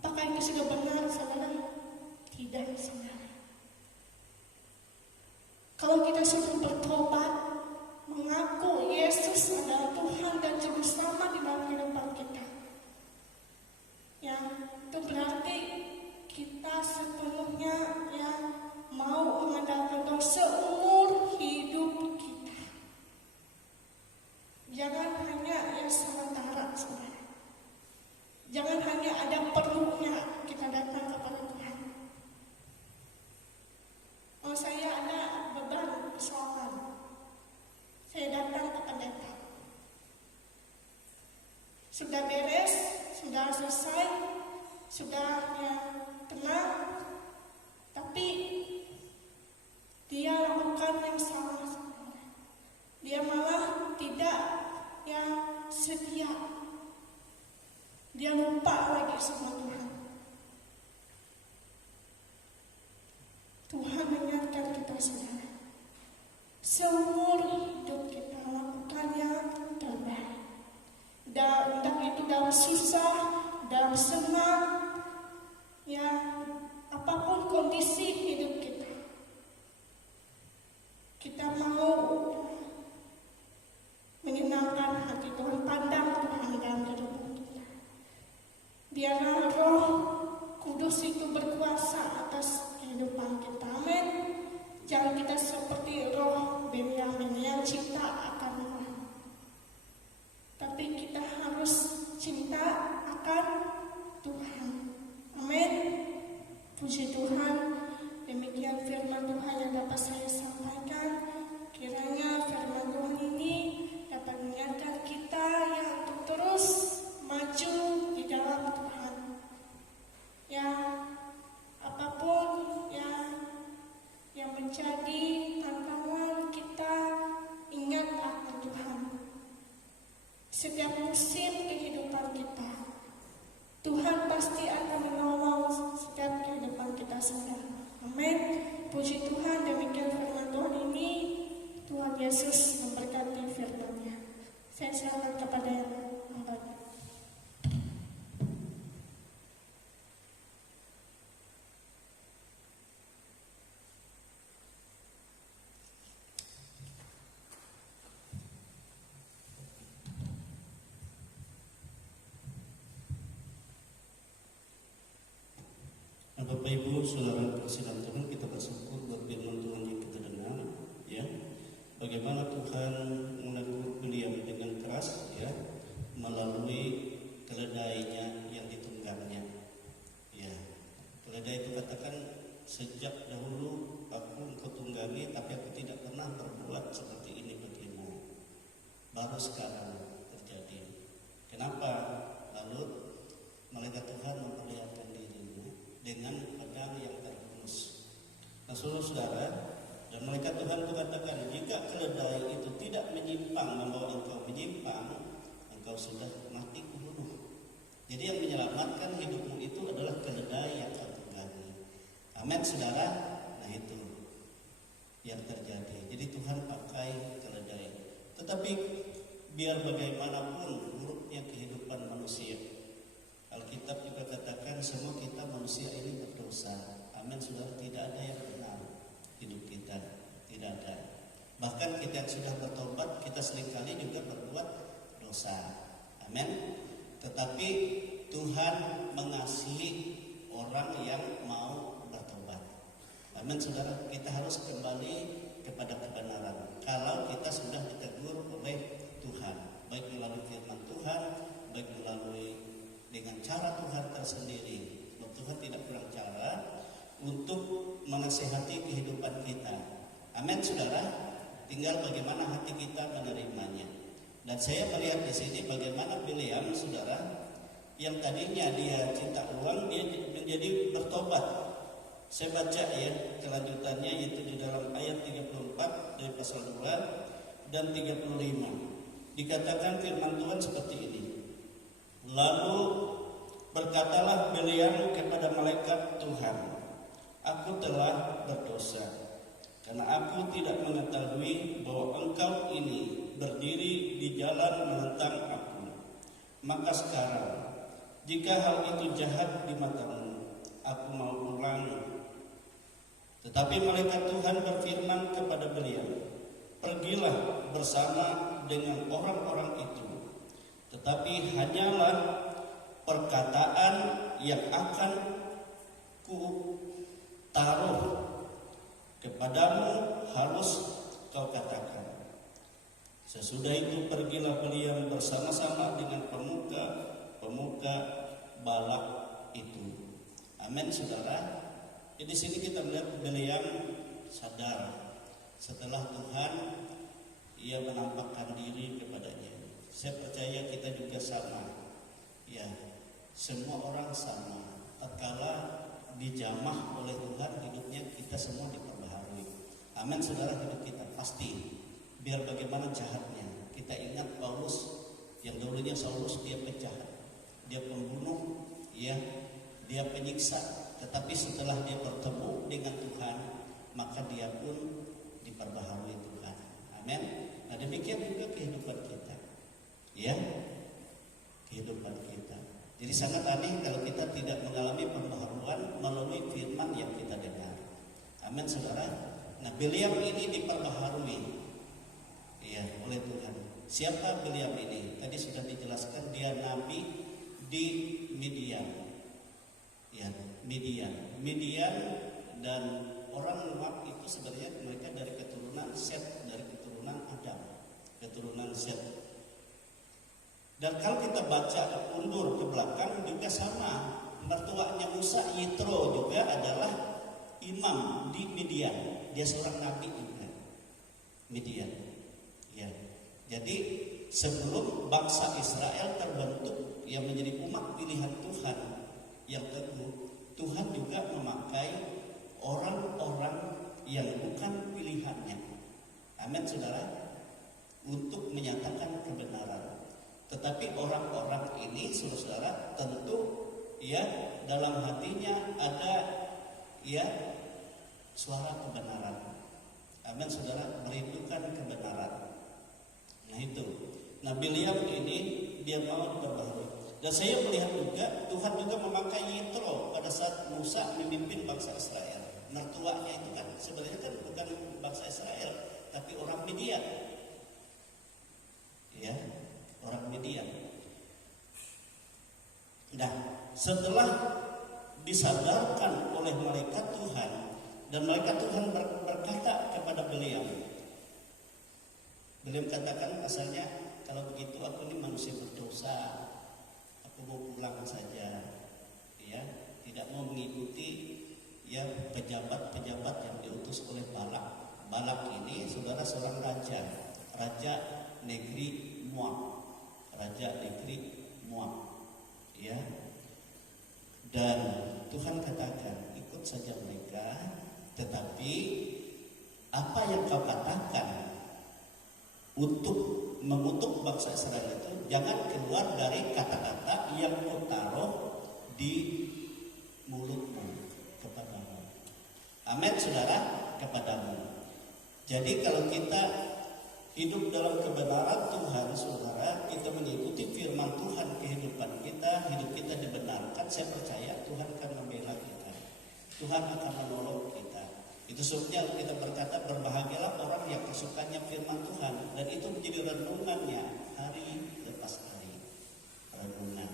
Apakah itu sudah benar, saudara? Tidak, saudara. Kalau kita sudah bertobat, mengaku Yesus adalah Tuhan dan Juru Selamat di dalam kehidupan kita, itu berarti kita sepenuhnya mau mengandalkan Tuhan seumur hidup kita. Jangan hanya sementara, saudara. Jangan hanya ada perlunya kita datang kepada Tuhan. Oh, saya ada beban persoalan, saya datang ke pendeta. Sudah beres, sudah selesai, sudah tenang, tapi dia lakukan yang salah. Dia malah tidak setia. Dia lupa lagi sama Tuhan. Tuhan mengingatkan kita, saudara, seumur hidup kita lakukan yang terbaik. Entah itu dalam susah, dalam senang, apapun kondisi hidup kita, kita mau menyenangkan hati Tuhan, pandang Tuhan dalam kehidupan kita. Biarlah Roh Kudus itu berkuasa atas kehidupan kita. Amin. Jangan kita seperti roh Benyamin yang cinta akan Tuhan, tapi kita harus cinta akan Tuhan. Amin. Puji Tuhan. Demikian firman Tuhan yang dapat saya sampaikan. Kiranya firman Tuhan ini dapat mengingatkan kita untuk terus maju di dalam Tuhan. Apapun yang menjadi tantangan kita, ingat akan Tuhan. Setiap musim kehidupan kita, Tuhan pasti akan menolong setiap kehidupan kita, saudara. Amin. Puji Tuhan. Demikian firman Tuhan ini. Tuhan Yesus memberkati firman-Nya. Saya serahkan kepada yang hamba-Nya. saudara kasihan Tuhan, kita bersyukur buat firman Tuhan yang kita dengar, ya. Bagaimana Tuhan menegur Biliam dengan keras, ya, melalui keledainya yang ditunggangnya. Ya, keledai itu katakan, sejak dahulu aku engkau tunggangi, tapi aku tidak pernah berbuat seperti ini bagimu. Baru sekarang terjadi. Kenapa? Lalu malaikat Tuhan memperlihatkan dirinya dengan pedang yang terhunus. Nah, saudara, dan malaikat Tuhan itu katakan, jika keledai itu tidak menyimpang, membawa engkau menyimpang, engkau sudah mati kubunuh. Jadi yang menyelamatkan hidupmu itu adalah keledai yang kau tunggangi. Amin, saudara. Nah, itu yang terjadi. Jadi Tuhan pakai keledai. Tetapi biar bagaimanapun buruknya kehidupan manusia, Alkitab juga katakan semua kita manusia ini berdosa. Amin, saudara. Tidak ada yang benar hidup kita, tidak ada. Bahkan kita yang sudah bertobat, kita seringkali juga berbuat dosa. Amin. Tetapi Tuhan mengasihi orang yang mau bertobat. Amin, saudara. Kita harus kembali kepada kebenaran. Kalau kita sudah ditegur oleh Tuhan, baik melalui firman Tuhan, baik melalui dengan cara Tuhan tersendiri. Sebab Tuhan tidak kurang cara untuk menasihati kehidupan kita. Amin, saudara. Tinggal bagaimana hati kita menerimanya. Dan saya melihat di sini bagaimana Biliam, saudara, yang tadinya dia cinta uang, dia menjadi bertobat. Saya baca ya kelanjutannya, yaitu di dalam ayat 34 dari pasal 2 dan 35. Dikatakan firman Tuhan seperti ini. Lalu berkatalah Biliam kepada malaikat Tuhan, aku telah berdosa, karena aku tidak mengetahui bahwa engkau ini berdiri di jalan menentang aku. Maka sekarang, jika hal itu jahat di matamu, aku mau pulang. Tetapi malaikat Tuhan berfirman kepada Biliam, pergilah bersama dengan orang-orang itu, tetapi hanyalah perkataan yang akan ku taruh kepadamu harus kau katakan. Sesudah itu pergilah Biliam bersama-sama dengan pemuka Balak itu. Amin, saudara. Jadi di sini kita melihat Biliam sadar setelah Tuhan ia menampakkan diri kepadanya. Saya percaya kita juga sama. Ya, semua orang sama. Tatkala dijamah oleh Tuhan hidupnya, kita semua diperbaharui. Amin, saudara. Hidup kita pasti, biar bagaimana jahatnya. Kita ingat Paulus yang dulunya Saulus, dia penjahat, dia pembunuh, ya, dia penyiksa. Tetapi setelah dia bertemu dengan Tuhan, maka dia pun diperbaharui Tuhan. Amin. Nah, demikian juga kehidupan kita, ya, kehidupan kita. Jadi sangat aneh kalau kita tidak mengalami pembaharuan melalui firman yang kita dengar. Amin, saudara. Nah, Biliam ini diperbaharui, ya, oleh Tuhan. Siapa Biliam ini? Tadi sudah dijelaskan, dia nabi di Midian. Ya, Midian dan orang Moab itu sebenarnya mereka dari keturunan Set, dari keturunan Adam, keturunan Set. Dan kalau kita baca undur ke belakang juga sama, mertuanya Musa, Yitro, juga adalah imam di Midian. Dia seorang nabi juga, Midian. Ya, jadi sebelum bangsa Israel terbentuk yang menjadi umat pilihan Tuhan yang teguh, Tuhan juga memakai orang-orang yang bukan pilihannya. Amin, saudara, untuk menyatakan kebenaran. Tetapi orang-orang ini, saudara, tentu ya dalam hatinya ada ya suara kebenaran. Amin, saudara, merindukan kebenaran. Nah itu. Nah, Biliam ini dia mau diperbaharui. Dan saya melihat juga Tuhan juga memakai Yitro pada saat Musa memimpin bangsa Israel. Mertuanya itu kan sebenarnya kan bukan bangsa Israel, tapi orang Midian. Ya, orang Midian. Nah, setelah disadarkan oleh malaikat Tuhan, dan malaikat Tuhan berkata kepada beliau. Beliau katakan asalnya, kalau begitu aku ini manusia berdosa, aku mau pulang saja, ya, tidak mau mengikuti ya pejabat-pejabat yang diutus oleh Balak. Balak ini saudara seorang raja negeri Moab, ya. Dan Tuhan katakan, ikut saja mereka, tetapi apa yang kau katakan untuk mengutuk bangsa Israel itu jangan keluar dari kata-kata yang kau taruh di mulutmu kepadamu. Amin, saudara, kepadamu. Jadi kalau kita hidup dalam kebenaran Tuhan, saudara, kita mengikuti firman Tuhan, kehidupan kita, hidup kita dibenarkan, saya percaya Tuhan akan membela kita, Tuhan akan menolong kita. Itu sebabnya kita berkata, berbahagialah orang yang kesukaannya firman Tuhan, dan itu menjadi renungannya hari lepas hari. Renungan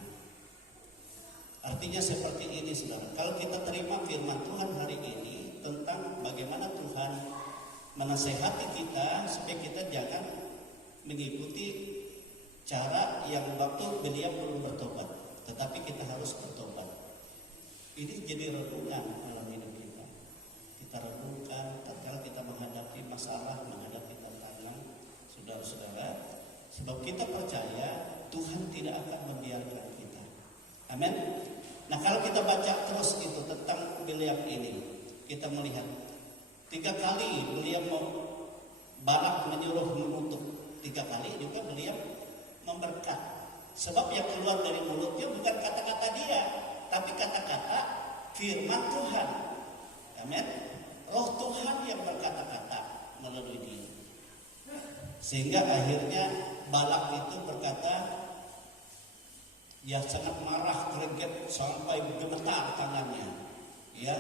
artinya seperti ini, saudara. Kalau kita terima firman Tuhan hari ini tentang bagaimana Tuhan menasehati kita supaya kita jangan mengikuti cara yang waktu beliau belum bertobat, tetapi kita harus bertobat. Ini jadi renungan dalam hidup kita. Kita renungkan tatkala kita menghadapi masalah, menghadapi tantangan, saudara-saudara, sebab kita percaya Tuhan tidak akan membiarkan kita. Amin. Nah, kalau kita baca terus itu tentang Bileam ini, kita melihat 3 kali beliau Balak menyuruh mengutuk, 3 kali juga beliau memberkat. Sebab yang keluar dari mulutnya bukan kata-kata dia, tapi kata-kata firman Tuhan. Amin. Roh Tuhan yang berkata-kata melalui dia. Sehingga akhirnya Balak itu berkata, ya sangat marah, greget sampai gemetar tangannya. Ya.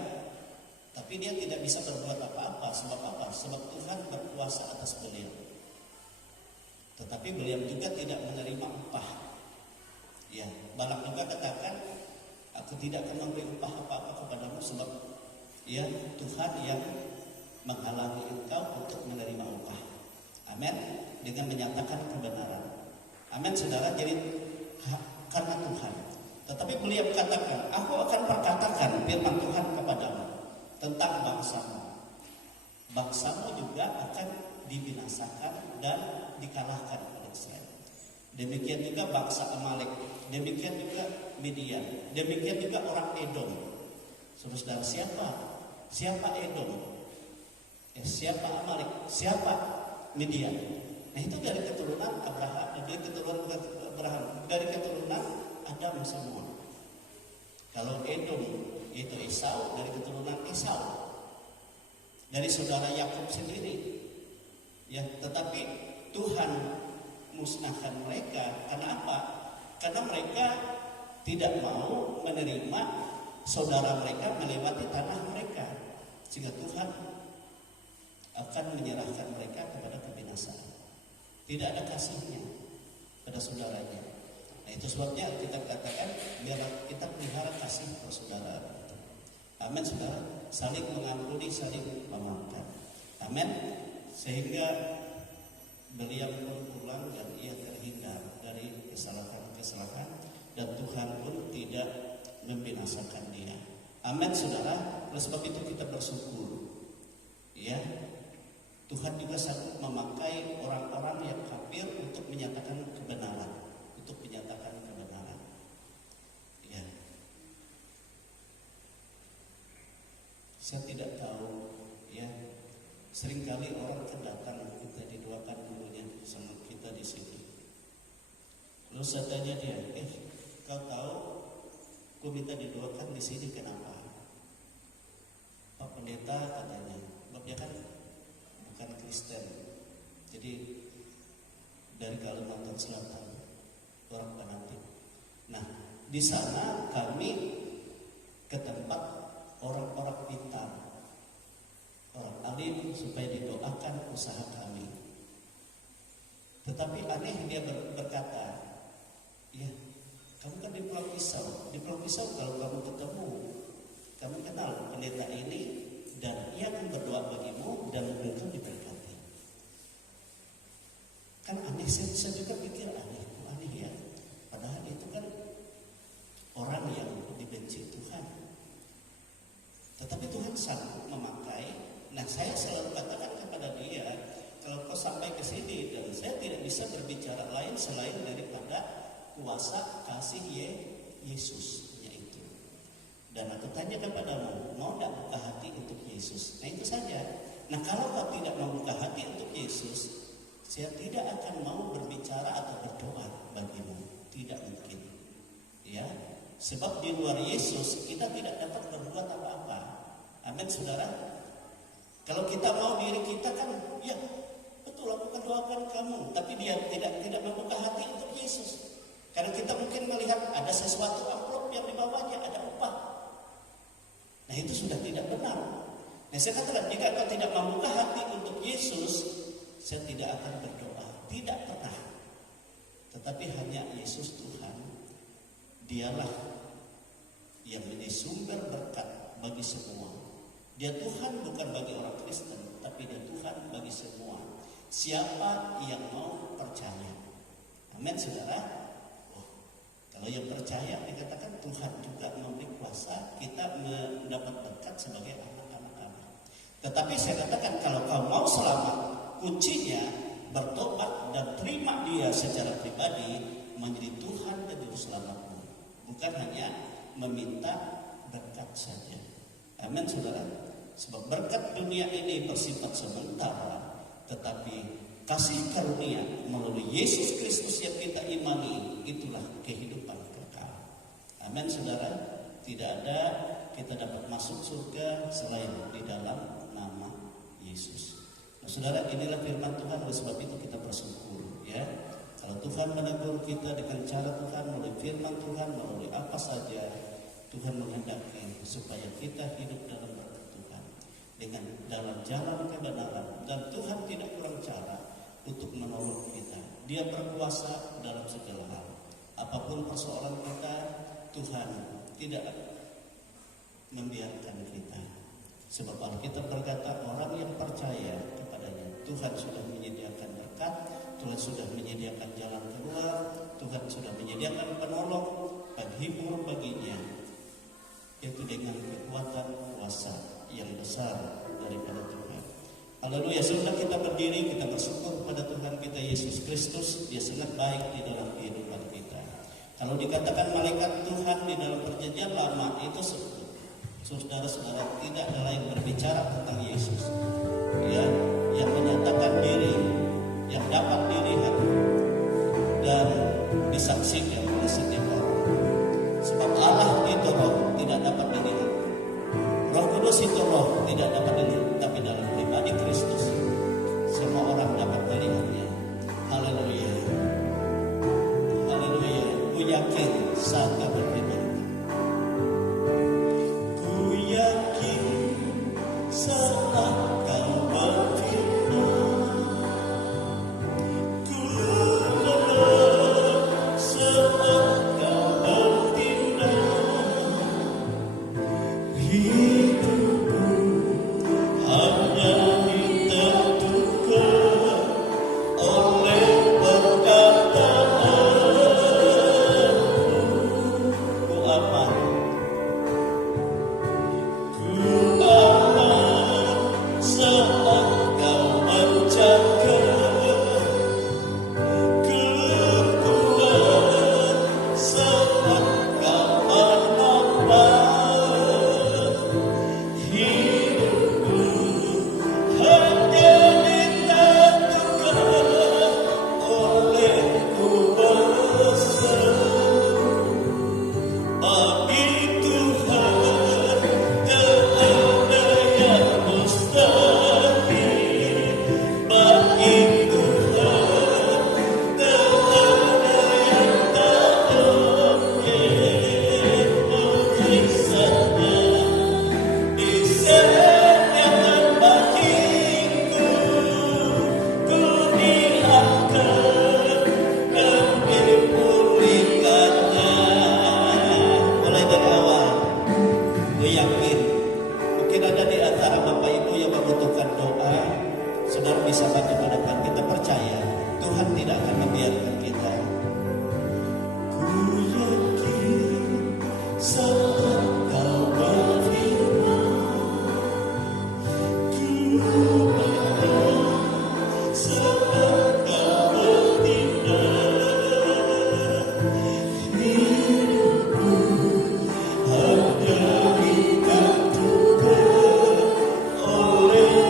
Tapi dia tidak bisa berbuat apa-apa. Sebab apa? Sebab Tuhan berkuasa atas beliau. Tetapi beliau juga tidak menerima upah. Ya, Balak juga katakan, aku tidak akan memberi upah apa-apa kepadamu, sebab ya Tuhan yang menghalangi engkau untuk menerima upah. Amin. Dengan menyatakan kebenaran. Amin, saudara. Jadi karena Tuhan. Tetapi beliau katakan, aku akan perkatakan firman Tuhan kepadamu tentang bangsamu. Bangsamu juga akan dibinasakan dan dikalahkan oleh Israel. Demikian juga bangsa Amalek, demikian juga Midian, demikian juga orang Edom. Saudara, siapa Edom? Siapa Amalek? Siapa Midian? Nah, itu dari keturunan Abraham, dari keturunan Adam semua. Kalau Edom itu Esau, dari keturunan Esau, dari saudara Yakub sendiri. Ya, tetapi Tuhan musnahkan mereka. Karena apa? Karena mereka tidak mau menerima saudara mereka melewati tanah mereka, sehingga Tuhan akan menyerahkan mereka kepada kebinasaan. Tidak ada kasihnya pada saudaranya. Nah, itu sebabnya kita katakan biar kita pelihara kasih pada saudara. Amin, saudara. Saling mengampuni, saling memaafkan. Amin. Sehingga beliau pun pulang dan ia terhindar dari kesalahan-kesalahan, dan Tuhan pun tidak membinasakan dia. Amin, saudara. Oleh sebab itu kita bersyukur. Ya, Tuhan juga sanggup memakai orang-orang yang kafir untuk menyatakan kebenaran, Ya. Saya tidak tahu, ya. Seringkali orang datang kita didoakan dulunya sama kita di sini. Lalu saya tanya dia, kau tahu, kau minta didoakan di sini kenapa? Pak Pendeta katanya, sebab dia kan bukan Kristen, jadi dari Kalimantan Selatan, orang fanatik. Nah, di sana kami ke tempat orang-orang pintar, orang alim, supaya didoakan usaha kami. Tetapi aneh, dia berkata, ya, kamu kan di Pulau Pisau. Di Pulau Pisau kalau kamu ketemu kamu kenal pendeta ini dan ia akan berdoa bagimu dan engkau diberkati. Kan aneh, saya juga pikir aneh ya. Padahal itu kan orang yang dibenci Tuhan. Tetapi Tuhan sanggup memakai. Nah, saya selalu katakan kepada dia, kalau kau sampai ke sini dan saya tidak bisa berbicara lain selain daripada kuasa kasih Yesusnya itu. Dan aku tanya kepadamu, mau tidak buka hati untuk Yesus? Nah, itu saja. Nah, kalau kau tidak mau buka hati untuk Yesus, saya tidak akan mau berbicara atau berdoa bagimu. Tidak mungkin. Ya, sebab di luar Yesus kita tidak dapat berbuat apa-apa. Amin, saudara. Kalau kita mau diri kita kan, ya betul aku akan doakan kamu, tapi dia tidak membuka hati untuk Yesus. Karena kita mungkin melihat ada sesuatu amplop yang di bawahnya ada upah. Nah, itu sudah tidak benar. Nah, saya katakan jika kau tidak membuka hati untuk Yesus, saya tidak akan berdoa, tidak pernah. Tetapi hanya Yesus Tuhan, dialah yang menjadi sumber berkat bagi semua. Dia Tuhan bukan bagi orang Kristen, tapi dia Tuhan bagi semua. Siapa yang mau percaya? Amin, saudara. Kalau yang percaya dikatakan Tuhan juga memberi kuasa kita mendapat berkat sebagai anak-anak Allah. Tetapi saya katakan kalau kau mau selamat, kuncinya bertobat dan terima dia secara pribadi menjadi Tuhan dan Juru Selamatmu. Bukan hanya meminta berkat saja. Amin, saudara. Sebab berkat dunia ini bersifat sementara, tetapi kasih karunia melalui Yesus Kristus yang kita imani, itulah kehidupan kekal. Amin, saudara. Tidak ada kita dapat masuk surga selain di dalam nama Yesus. Nah, saudara, inilah firman Tuhan. Oleh sebab itu kita bersyukur, ya. Kalau Tuhan menegur kita dengan cara Tuhan, melalui firman Tuhan, melalui apa saja, Tuhan menghendaki supaya kita hidup dalam berkat Tuhan, dengan dalam jalan kebenaran. Dan Tuhan tidak kurang cara untuk menolong kita. Dia berkuasa dalam segala hal. Apapun persoalan kita, Tuhan tidak membiarkan kita. Sebab Alkitab berkata orang yang percaya kepadanya, Tuhan sudah menyediakan berkat, Tuhan sudah menyediakan jalan keluar, Tuhan sudah menyediakan penolong, penghibur baginya, yaitu dengan kekuatan kuasa yang besar daripada Tuhan. Haleluya. Setelah kita berdiri, kita bersyukur pada Tuhan kita Yesus Kristus. Dia sangat baik di dalam kehidupan kita. Kalau dikatakan malaikat Tuhan di dalam perjanjian lama, itu saudara-saudara tidak ada lain berbicara tentang Yesus, ya, yang menyatakan diri, yang dapat dilihat dan disaksikan oleh setiap orang. Sebab Allah itu roh, tidak dapat dilihat. Roh Kudus itu roh, tidak dapat dilihat. Tapi dalam pribadi Kristus, semua orang dapat melihatnya. Haleluya. Haleluya. Ku yakin saat kau berfirman. Ku yakin saat kau berfirman, ku lelah saat kau bertindak. Hidupku hanya ditentukan oleh perkataanmu. Ku aman bisa bangkit pada Tuhan. Kita percaya Tuhan tidak akan membiarkan kita. Ku yakin saat kau berfirman, ku paham saat kau bertindak, hidupku hanya ditentukan oleh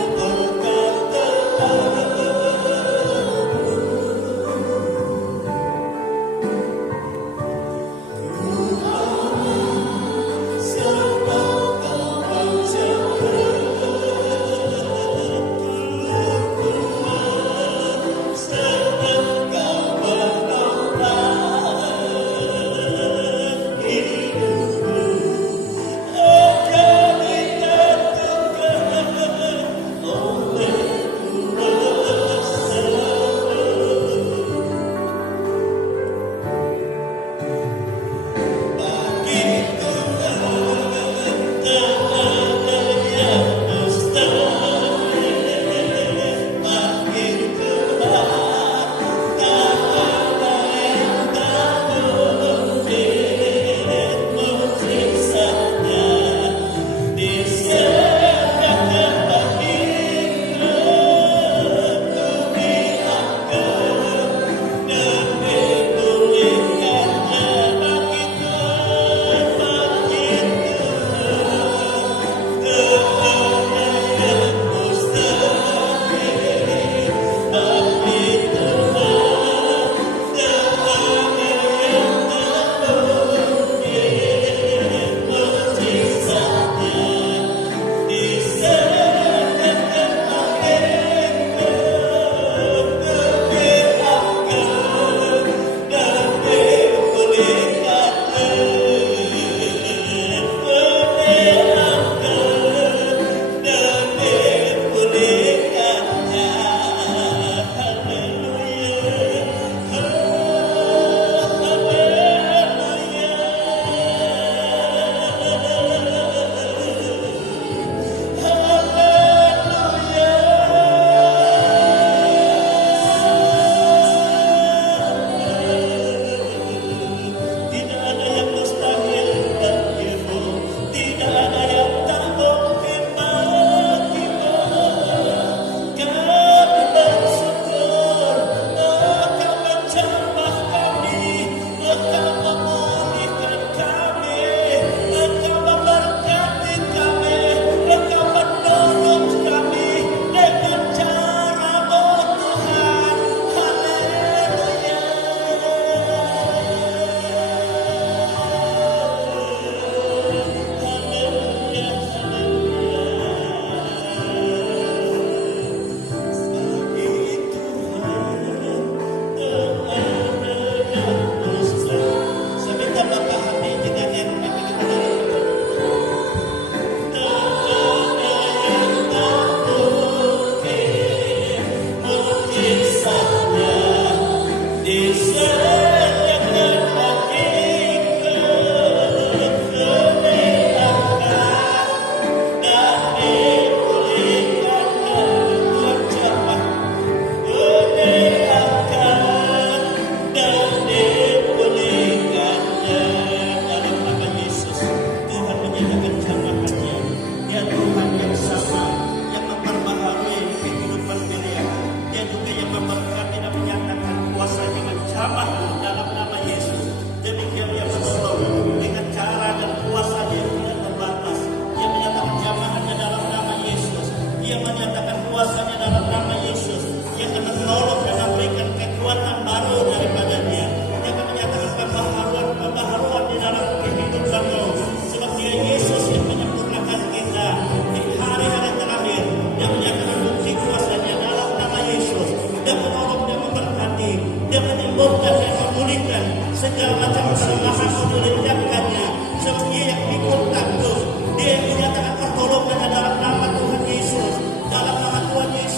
segala macam kelemahan untuk ditinggalkannya. Sebab dia yang pikul tangguh, dia yang menyatakan pertolongan dalam nama Tuhan Yesus, dalam nama Tuhan Yesus.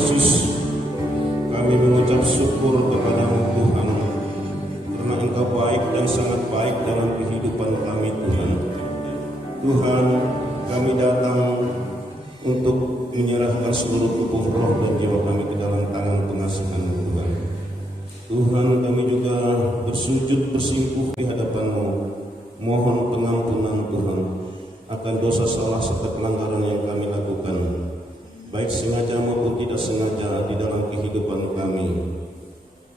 Yesus, kami mengucap syukur kepadamu Tuhan, karena Engkau baik dan sangat baik dalam kehidupan kami Tuhan. Tuhan, kami datang untuk menyerahkan seluruh tubuh, roh dan jiwa kami ke dalam tangan pengasihan Tuhan. Tuhan, kami juga bersujud bersimpuh di hadapan-Mu, mohon pengampunan Tuhan akan dosa salah serta pelanggaran yang kami lakukan, baik sengaja maupun tidak sengaja di dalam kehidupan kami.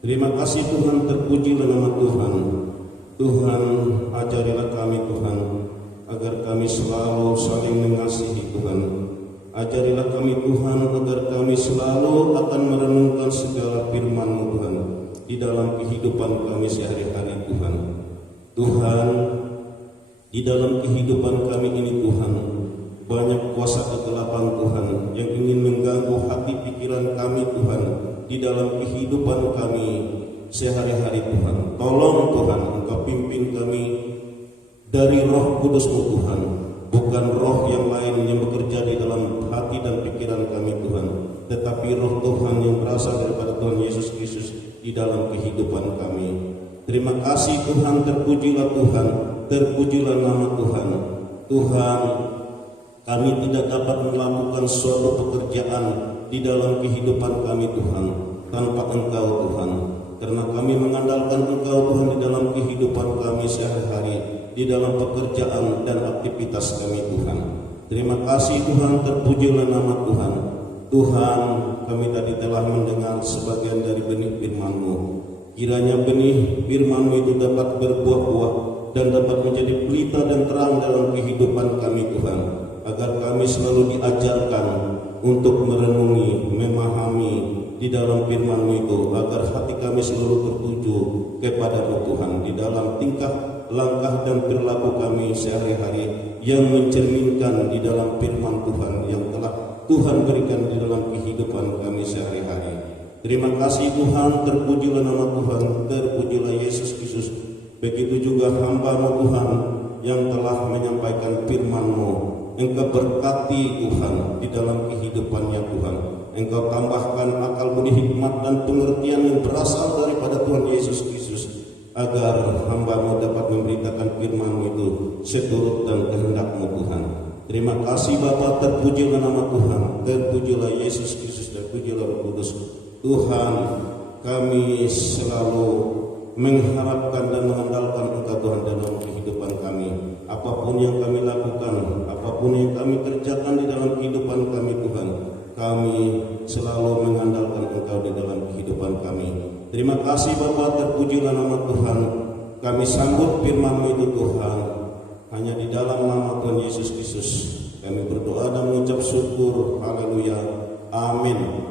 Terima kasih Tuhan, terpujilah nama Tuhan. Tuhan, ajarilah kami Tuhan, agar kami selalu saling mengasihi Tuhan. Ajarilah kami Tuhan, agar kami selalu akan merenungkan segala firman-Mu Tuhan di dalam kehidupan kami sehari-hari Tuhan. Tuhan, di dalam kehidupan kami ini Tuhan, banyak kuasa kegelapan Tuhan yang ingin mengganggu hati pikiran kami Tuhan di dalam kehidupan kami sehari-hari Tuhan. Tolong Tuhan, Engkau pimpin kami dari Roh Kudus-Mu Tuhan, bukan roh yang lain yang bekerja di dalam hati dan pikiran kami Tuhan, tetapi Roh Tuhan yang berasal daripada Tuhan Yesus Kristus di dalam kehidupan kami. Terima kasih Tuhan, terpujilah Tuhan, terpujilah nama Tuhan. Tuhan, kami tidak dapat melakukan suatu pekerjaan di dalam kehidupan kami Tuhan tanpa Engkau Tuhan, karena kami mengandalkan Engkau Tuhan di dalam kehidupan kami sehari-hari, di dalam pekerjaan dan aktivitas kami Tuhan. Terima kasih Tuhan, terpujilah nama Tuhan. Tuhan, kami tadi telah mendengar sebagian dari benih firman-Mu. Kiranya benih firman-Mu itu dapat berbuah-buah dan dapat menjadi pelita dan terang dalam kehidupan kami Tuhan, agar kami selalu diajarkan untuk merenungi, memahami di dalam firman-Mu itu, agar hati kami selalu tertuju kepada-Mu Tuhan di dalam tingkah, langkah dan perilaku kami sehari-hari yang mencerminkan di dalam firman Tuhan yang telah Tuhan berikan di dalam kehidupan kami sehari-hari. Terima kasih Tuhan, terpujilah nama Tuhan, terpujilah Yesus Kristus. Begitu juga hamba-Mu Tuhan yang telah menyampaikan firman-Mu. Engkau berkati Tuhan di dalam kehidupannya Tuhan. Engkau tambahkan akal budi hikmat dan pengertian yang berasal daripada Tuhan Yesus Kristus, agar hamba-Mu dapat memberitakan firman-Mu itu seturut dan kehendak-Mu Tuhan. Terima kasih Bapa, terpujilah nama Tuhan, terpujilah Yesus Kristus, dan pujilah Roh Kudus. Tuhan, kami selalu mengharapkan dan mengandalkan Engkau Tuhan dalam kehidupan kami. Apapun yang kami lakukan, apapun yang kami kerjakan di dalam kehidupan kami Tuhan, kami selalu mengandalkan Engkau di dalam kehidupan kami. Terima kasih Bapa, terpujilah nama Tuhan. Kami sambut firman-Mu itu Tuhan, hanya di dalam nama Tuhan Yesus Kristus kami berdoa dan mengucap syukur. Haleluya, amin.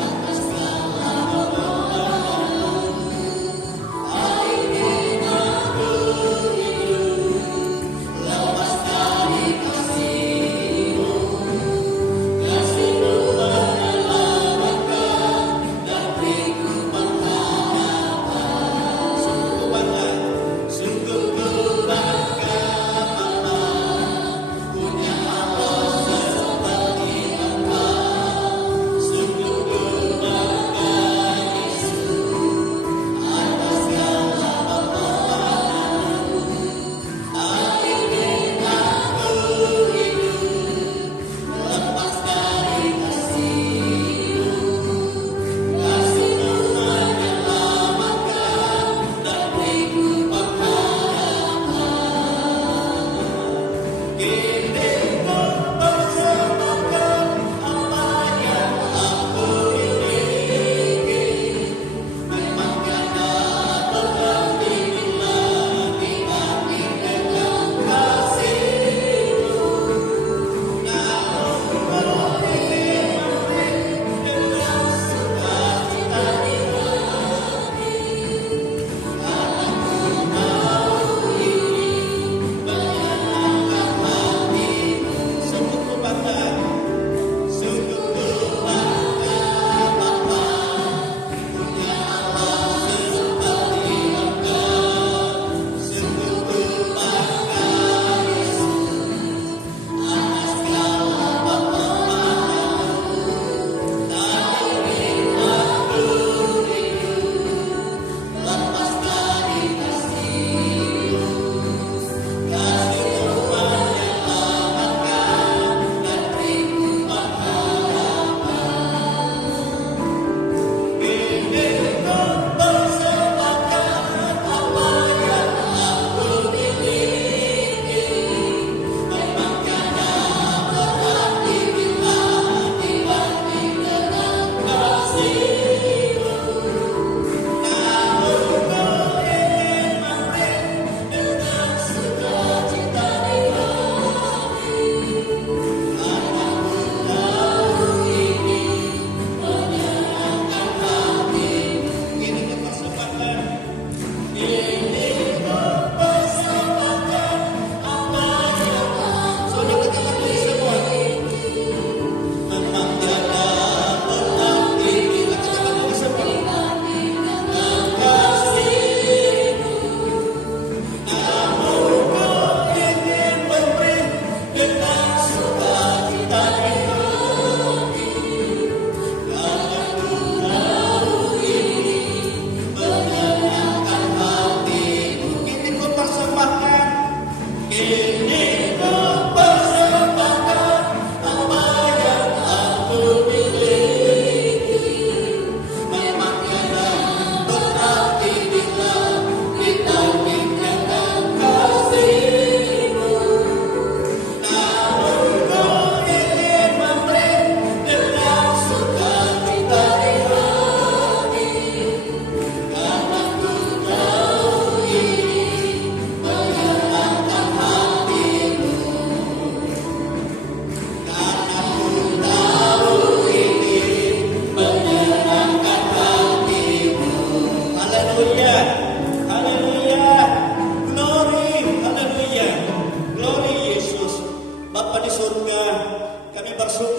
Atas segala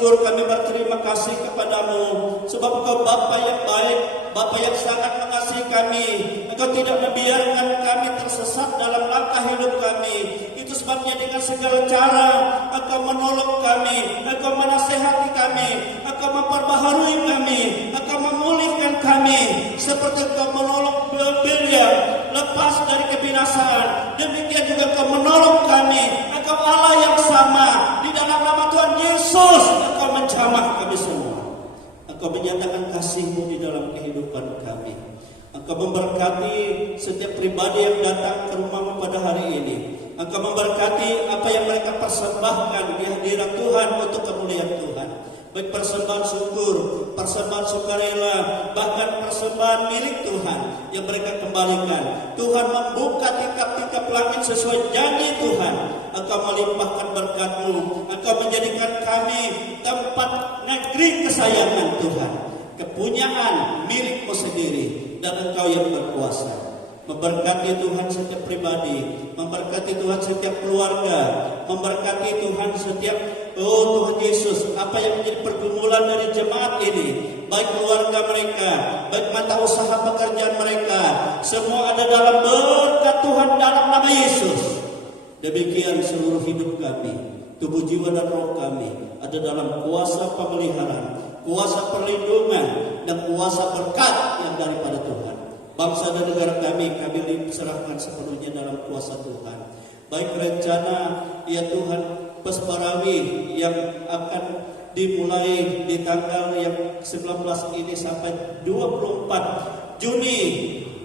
bersyukur, kami berterima kasih kepadamu, sebab Engkau Bapa yang baik, Bapa yang sangat mengasihi kami. Engkau tidak membiarkan kami tersesat dalam langkah hidup kami. Itu sebabnya dengan segala cara Engkau menolong kami, Engkau menasehati kami, Engkau memperbaharui kami, Engkau memulihkan kami, seperti Engkau menolong Bilyam lepas dari kebinasaan. Demikian juga Engkau menolong kami. Engkau Allah yang sama. Di dalam nama Tuhan Yesus Engkau menjamah kami semua. Engkau menyatakan kasih-Mu di dalam kehidupan kami. Engkau memberkati setiap pribadi yang datang ke rumah-Mu pada hari ini. Engkau memberkati apa yang mereka persembahkan di hadirat Tuhan untuk kemuliaan Tuhan. Baik persembahan syukur, persembahan sukarela, bahkan persembahan milik Tuhan yang mereka kembalikan. Tuhan membuka tingkap-tingkap langit sesuai janji Tuhan. Engkau melimpahkan berkat-Mu. Engkau menjadikan kami tempat negeri kesayangan Tuhan, kepunyaan milik-Mu sendiri, dan Engkau yang berkuasa. Memberkati Tuhan setiap pribadi, memberkati Tuhan setiap keluarga, memberkati Tuhan setiap, oh Tuhan Yesus, apa yang menjadi pergumulan dari jemaat ini, baik keluarga mereka, baik mata usaha pekerjaan mereka, semua ada dalam berkat Tuhan dalam nama Yesus. Demikian seluruh hidup kami, tubuh, jiwa, dan roh kami ada dalam kuasa pemeliharaan, kuasa perlindungan, dan kuasa berkat yang daripada Tuhan. Bangsa dan negara kami serahkan sepenuhnya dalam kuasa Tuhan. Baik rencana, ya Tuhan, Pesparawi yang akan dimulai di tanggal yang 19 ini sampai 24 Juni,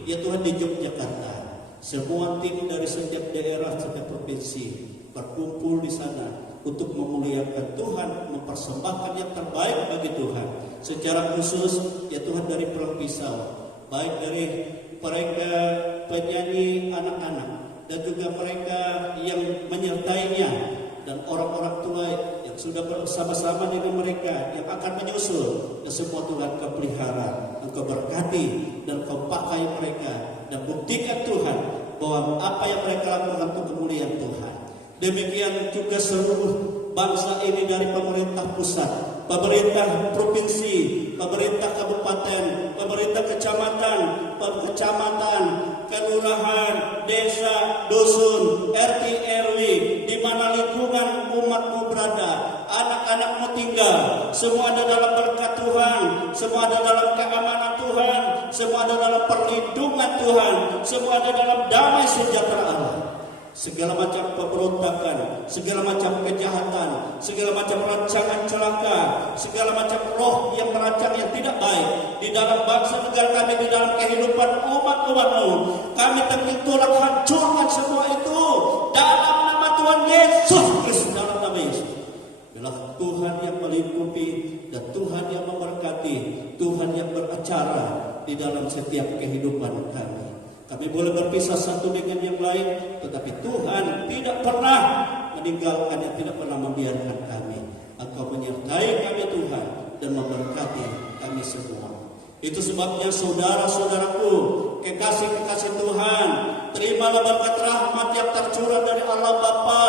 ya Tuhan, di Yogyakarta. Semua tim dari setiap daerah, setiap provinsi berkumpul di sana untuk memuliakan Tuhan, mempersembahkan yang terbaik bagi Tuhan. Secara khusus, ya Tuhan, dari Pulang Pisau, baik dari mereka penyanyi anak-anak dan juga mereka yang menyertainya, dan orang-orang tua yang sudah bersama-sama dengan mereka yang akan menyusul. Dan semua Tuhan Kau pelihara, Engkau berkati, dan Kau pakai mereka, dan buktikan Tuhan bahwa apa yang mereka lakukan untuk kemuliaan Tuhan. Demikian juga seluruh bangsa ini, dari pemerintah pusat, pemerintah provinsi, pemerintah kabupaten, pemerintah kecamatan, kelurahan, desa, dusun, RT, RW, di mana lingkungan umat-Mu berada, anak-anak-Mu tinggal, semua ada dalam berkat Tuhan, semua ada dalam keamanan Tuhan, semua ada dalam perlindungan Tuhan, semua ada dalam damai sejahtera Allah. Segala macam pemberontakan, segala macam kejahatan, segala macam rancangan celaka, segala macam roh yang merancang yang tidak baik di dalam bangsa negara kami, di dalam kehidupan umat-umat-Mu, kami tolak hancurkan semua itu dalam nama Tuhan Yesus Kristus, dalam nama Yesus. Biarlah Tuhan yang melingkupi, dan Tuhan yang memberkati, Tuhan yang beracara di dalam setiap kehidupan kami. Kami boleh berpisah satu dengan yang lain, tetapi Tuhan tidak pernah meninggalkan, dan tidak pernah membiarkan kami. Engkau menyertai kami Tuhan, dan memberkati kami semua. Itu sebabnya saudara-saudaraku, kekasih-kekasih Tuhan, terimalah berkat rahmat yang tercurah dari Allah Bapa,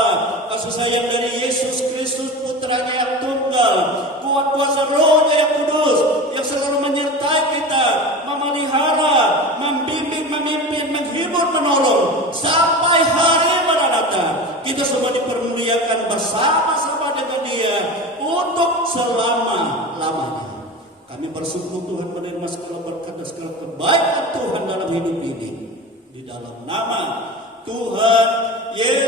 kasih sayang dari Yesus Kristus Putranya yang tunggal, kuat kuasa Roh-Nya yang kudus, yang selalu menyertai kita, memelihara, membimbing, memimpin, menghibur, menolong sampai hari Maranatha. Kita semua dipermuliakan bersama-sama dengan Dia untuk selama-lamanya. Kami bersyukur Tuhan menerima segala berkat dan segala kebaikan Tuhan dalam hidup ini. Di dalam nama Tuhan Yesus